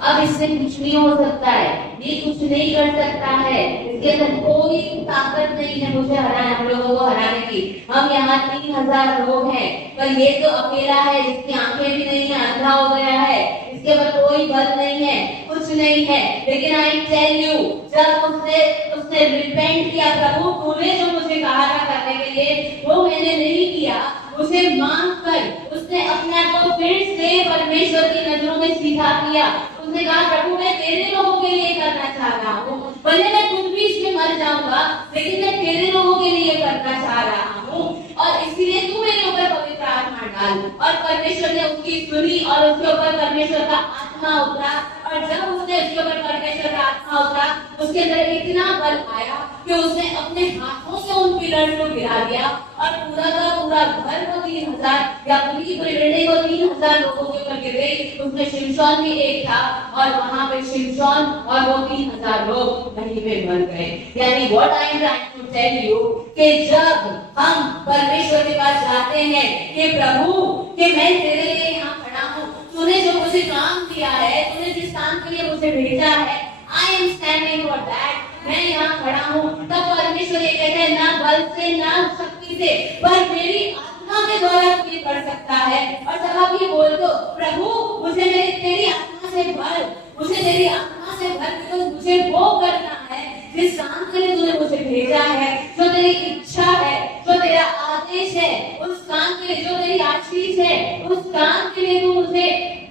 अब इससे कुछ नहीं हो सकता है, ये कुछ नहीं कर सकता है, इसके अंदर कोई ताकत नहीं है मुझे हराने, हम लोगों को हराने की। हम यहाँ 3000 लोग हैं, पर ये तो अकेला है जिसकी आंखें भी नहीं है, अंधा हो गया है, इसके ऊपर कोई बल नहीं है, कुछ नहीं है। लेकिन आई टेल यू, जब उसने रिपेंट किया, प्रभु तूने जो मुझे कहा था करने के लिए वो मैंने नहीं किया, उसे मांग कर उसने अपने आप को फिर से परमेश्वर की नजरों में सीधा किया। उसने कहा प्रभु मैं तेरे लोगों के लिए करना चाह रहा हूँ, भले मैं खुद भी इसमें मर जाऊंगा, लेकिन मैं तेरे लोगों के लिए करना चाह रहा हूँ, और इसीलिए तू मेरे ऊपर पवित्र आत्मा डाल। और परमेश्वर ने उसकी सुनी और उसके ऊपर परमेश्वर का आत्मा उतरा, और जब उसने उसके ऊपर परमेश्वर का आत्मा उतरा, उसके अंदर इतना बल आया कि उसने अपने हाथों से उन पिलर्स को गिरा दिया, और पूरा का पूरा घर को 3000 या पूरी बिल्डिंग को 3000 लोगों के ऊपर गिर गई। उसमें शिमशोन भी एक था, और वहां पे शिमशोन और वो 3000 लोग वहीं पे मर गए। यानी what I am trying to tell you कि जब हम परमेश्वर के पास जाते हैं कि प्रभु कि मैं तेरे लिए यहाँ खड़ा हूँ, तूने जो मुझे काम दिया है, तूने जिस काम के लिए मुझे भेजा है, I am standing for that, मैं यहाँ खड़ा हूँ, तब परमेश्वर ये कहते हैं ना बल से ना शक्ति से, पर मेरी आत्मा के द्वारा तू ये कर सकता है। और जब आप ये बोल दो प्रभु मुझे तेरी आत्मा से भर, मुझे तेरी आत्मा से भर, बिकॉज़ मुझे वो करना है जिस काम के लिए तूने मुझे भेजा है, जो तेरी इच्छा है, जो तेरा आदेश है, उस काम के लिए जो तेरी आशीष है, उस काम के लिए तू मुझे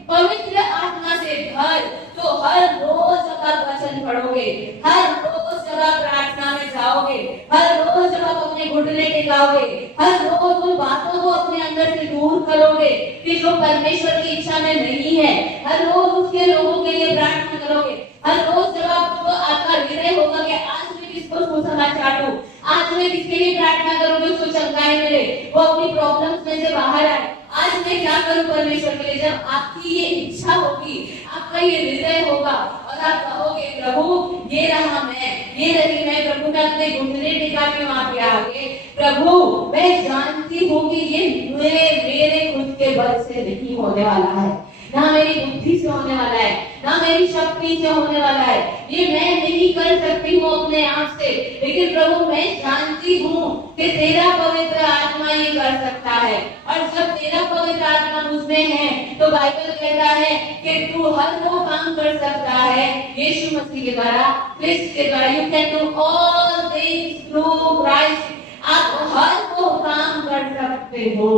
पवित्र आत्मा से भर। तो हर रोज जब आप वचन पढ़ोगे, हर रोज जब आप प्रार्थना में जाओगे, हर रोज जब आप अपने घुटने टेकाओगे, हर रोज उन बातों को अपने अंदर से दूर करोगे कि जो परमेश्वर की इच्छा में नहीं है, हर रोज उसके लोगों के लिए प्रार्थना करोगे, हर रोज जब आपको आपका हृदय होगा कि आज मैं किसको सुसमाचार दूं, आज मैं किसके लिए प्रार्थना करूं कि उसको चंगाई मिले, वो अपनी प्रॉब्लम्स में से बाहर आए, आज मैं क्या करूं परमेश्वर के लिए। जब आपकी ये इच्छा होगी, आपका ये हृदय होगा, और आप कहोगे प्रभु ये रहा मैं, ये रही मैं, प्रभु मैं अपने घुटने टेका के वहां पे आगे, प्रभु मैं जानती हूँ कि ये मेरे खुद के बल से नहीं होने वाला है, ना मेरी बुद्धि बुद्धि से होने वाला है, ना मेरी शक्ति से होने वाला है। ये मैं नहीं कर सकती हूँ अपने आप से, लेकिन प्रभु मैं जानती हूँ कि तेरा पवित्र आत्मा ये कर सकता है। और जब तेरा पवित्र आत्मा मुझमें है तो बाइबल कहता है कि तू हर वो काम कर सकता है यीशु मसीह के द्वारा, क्रिस्ट के द्वारा। You can do all things through Christ. आप हर वो काम कर सकते हो।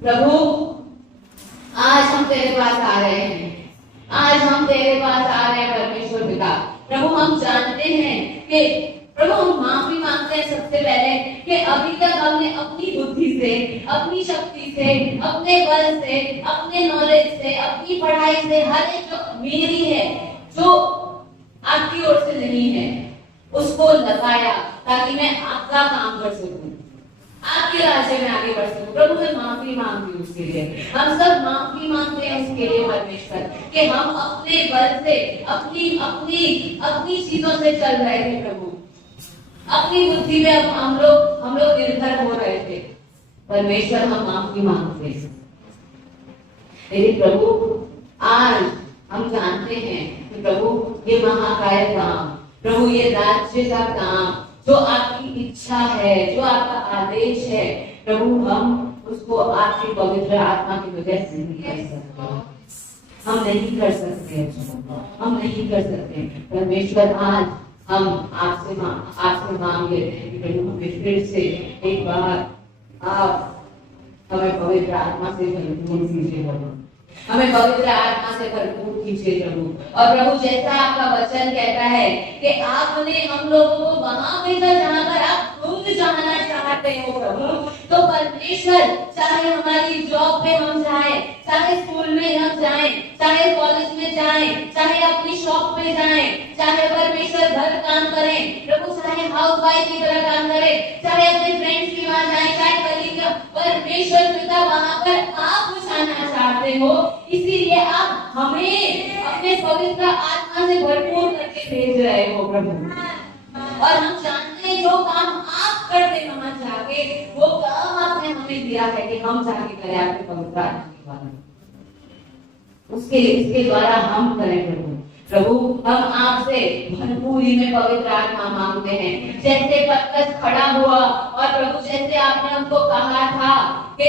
प्रभु आज हम तेरे पास आ रहे हैं, आज हम तेरे पास आ रहे हैं परमेश्वर पिता। प्रभु हम जानते हैं कि प्रभु हम माफी मांगते हैं सबसे पहले कि अभी तक हमने अपनी बुद्धि से, अपनी शक्ति से, अपने बल से, अपने नॉलेज से, अपनी पढ़ाई से, हर एक जो मेरी है, जो आपकी ओर से नहीं है, उसको लगाया ताकि मैं आपका काम कर सकूं, आपके राज्य में आगे बढ़ सकूं। प्रभु मैं माफी मांगती हूँ उसके लिए। हम सब माफी मांगते हैं उसके लिए परमेश्वर, कि हम अपने बल से, अपनी अपनी अपनी चीजों से चल रहे थे प्रभु, अपनी बुद्धि में हम लोग निर्भर हो रहे थे। परमेश्वर हम माफी मांगते हैं। लेकिन प्रभु आज हम जानते हैं कि प्रभु ये महाकाय काम, प्रभु ये राज्य का काम, जो आपकी इच्छा है, जो आपका आदेश है, प्रभु हम उसको आपकी पवित्र आत्मा की वजह से नहीं कर सकते। हम नहीं कर सकते, हम नहीं कर सकते। परमेश्वर आज हम आपसे मांग लेते हैं कि प्रभु हमें फिर से एक बार आप हमें पवित्र आत्मा से भरपूर कीजिए प्रभु, हमें पवित्र आत्मा से भरपूर कीजिए प्रभु। और प्रभु जैसा आपका वचन कहता है कि आपने हम लोगों को वहां भेजा जहां पर आप खुद जाना चाहते हो प्रभु। तो परमेश्वर चाहे हमारी जॉब पे हम जाएं, चाहे स्कूल में हम जाएं, चाहे कॉलेज में जाएं, चाहे अपनी शॉप पे जाएं, चाहे परमेश्वर घर काम करें प्रभु, चाहे हाउस वाइफ की तरह काम करें, चाहे अपने फ्रेंड्स के वहां जाएं, चाहे कलीग, परमेश्वर पिता वहां पर आप जाना चाहते हो। इसीलिए आप हमें अपने पवित्र आत्मा से भरपूर करके भेज रहे हो प्रभु। और हम जानते हैं जो काम आप करते वहां जाके, वो काम आपने हमें दिया है कि हम जाके करें आपके पवित्र आत्मा के द्वारा। इसके द्वारा हम करें प्रभु। प्रभु हम आपसे भरपूरी में पवित्र आत्मा मांगते हैं। जैसे पतरस खड़ा हुआ और प्रभु जैसे आपने उनको कहा था कि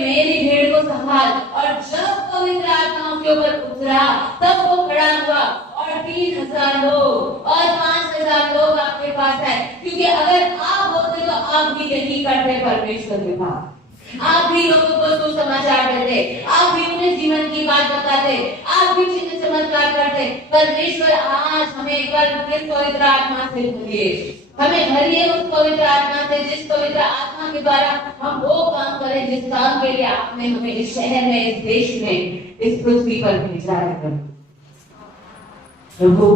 मेरी भीड़ को संभाल, और जब पवित्र आत्मा उनके ऊपर उतरा तब वो खड़ा हुआ और 3000 लोग और 5000 लोग आपके पास आए। क्योंकि अगर आप होते तो आप भी यही करते परमेश्वर के पास, आप भी लोगों को सुसमाचार देते, आप भी उन्हें जीवन की बात बताते, आप भी चिन्ह चमत्कार करते। परमेश्वर आज हमें एक बार फिर पवित्र आत्मा से भरिए, हमें भरिए उस पवित्र आत्मा से, जिस पवित्र आत्मा के द्वारा हम वो काम करें जिस काम के लिए आपने हमें इस शहर में, इस देश में, इस पृथ्वी पर भेजा है प्रभु।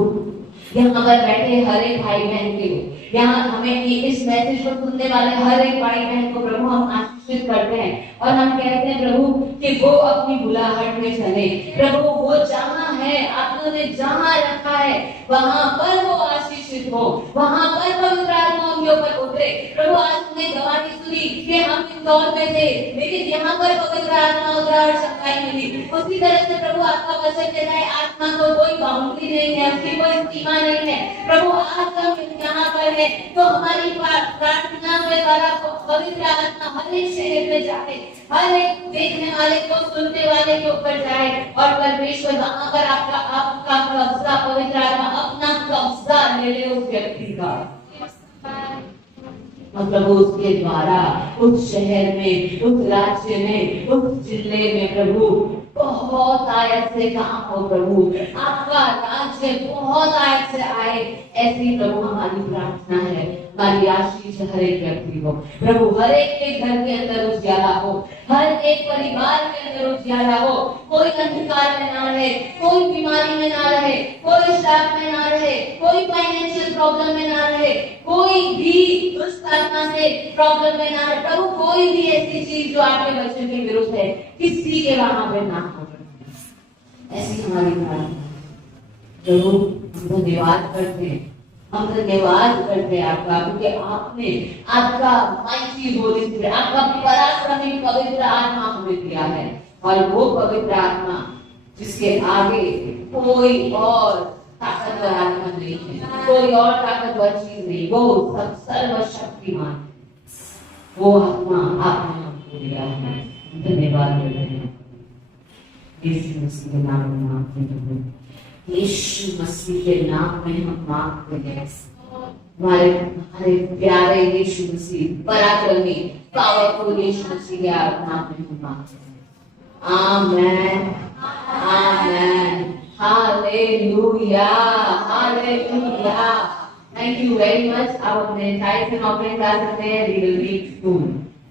यहाँ पर बैठे हर एक भाई बहन के लिए, यहाँ हमें इस मैसेज को सुनने वाले हर एक भाई बहन को प्रभु हम आशीषित करते हैं और हम कहते हैं प्रभु कि वो अपनी बुलाहट में चले। प्रभु वो जहाँ है, आपने जहाँ रखा है वहां पर वो आशीषित हो, वहां पर पवित्र आत्मा उनके ऊपर उतरे। प्रभु आज तुमने गवाही सुनी कि हम इंदौर में थे लेकिन यहाँ पर पवित्र आत्मा उतरा और सच्चाई मिली। उसी तरह से प्रभु आपका वचन कहता है आत्मा को कोई बाउंड्री नहीं है, उसकी कोई सीमा नहीं है। प्रभु आज हम यहाँ पर है तो हमारी प्रार्थना के द्वारा पवित्र आत्मा हर एक शहर में जाए, हर एक देखने वाले को, सुनने वाले के ऊपर जाए और परमेश्वर वहां पर आपका कब्जा, पवित्र आत्मा अपना कब्जा ले ले उस व्यक्ति का। प्रभु उसके द्वारा उस शहर में, उस राज्य में, उस जिले में प्रभु बहुत आयत से काम हो प्रभु, आपका राज्य बहुत आयत से आए, ऐसी प्रभु हमारी प्रार्थना है। हमारी आशीष हर एक व्यक्ति को प्रभु, हर एक के घर के अंदर उजियाला हो, हर एक परिवार के अंदर उजियाला हो। कोई अंधकार में ना रहे, कोई बीमारी में ना रहे, कोई श्राप में ना रहे, कोई फाइनेंशियल प्रॉब्लम में ना रहे, कोई भी दुष्ट आत्मा से प्रॉब्लम में ना रहे। प्रभु कोई भी ऐसी चीज जो आपके बच्चों के विरुद्ध है, किसी के वहां पे ना हो, ऐसी हमारी प्रार्थना। प्रभु हम धन्यवाद करते हैं, हम धन्यवाद करते हैं आपका, क्योंकि आपने आपका माइटी होली स्पिरिट, आपका पराक्रमी पवित्र आत्मा हमें दिया है। और वो पवित्र आत्मा जिसके आगे कोई और ताकतवर आत्मा नहीं है, कोई और ताकतवर चीज नहीं, वो सब सर्वशक्तिमान, वो आत्मा आपने हमको दिया है। धन्यवाद देते हैं यीशु मसीह के नाम में मांगते हैं, यीशु मसीह के नाम में हम मांगते हैं। हमारे हमारे प्यारे यीशु मसीह, पराक्रमी, पावरफुल यीशु मसीह के नाम में हम मांगते हैं। Amen, amen, hallelujah, hallelujah. Thank you very much. आप अपने टाइप एंड ऑपरेट कर सकते हैं। We will meet soon.